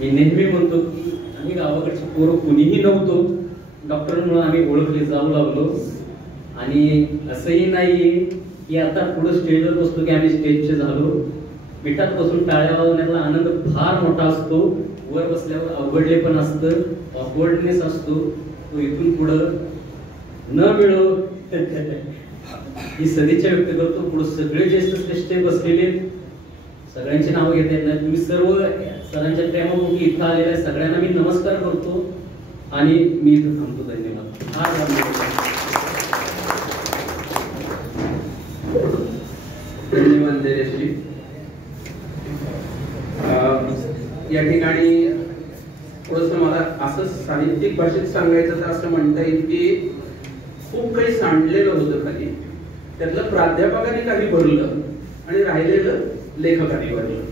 मी नेहमी म्हणतो की आम्ही गावाकडची पोरं कुणीही नव्हतो, डॉक्टरांमुळे आम्ही ओळखले जाऊ लागलो. आणि असंही नाहीये की आता पुढे स्टेजवर बसतो की आम्ही स्टेजचे झालो. पिठात बसून टाळ्या वाजवण्यातला आनंद फार मोठा असतो. वर बसल्यावर अवघडले पण असतं, ऑकवर्डनेस असतो, तो इथून पुढं न मिळो ही सदिच्छा व्यक्त करतो. पुढे सगळे ज्येष्ठ श्रेष्ठ बसलेले, सगळ्यांची नावं घेता येत नाही. तुम्ही सर्व सरांच्या प्रेमापोटी इथं आलेल्या सगळ्यांना मी नमस्कार करतो आणि मी इथं थांबतो. धन्यवाद. धन्यवाद जयश्री. या ठिकाणी थोडस मला असं साहित्यिक भाषेत सांगायचं तर असं म्हणता येईल की खूप काही सांडलेलं होतं खाली, त्यातलं प्राध्यापकाने काही भरलं आणि राहिलेलं लेखकाने भरलं.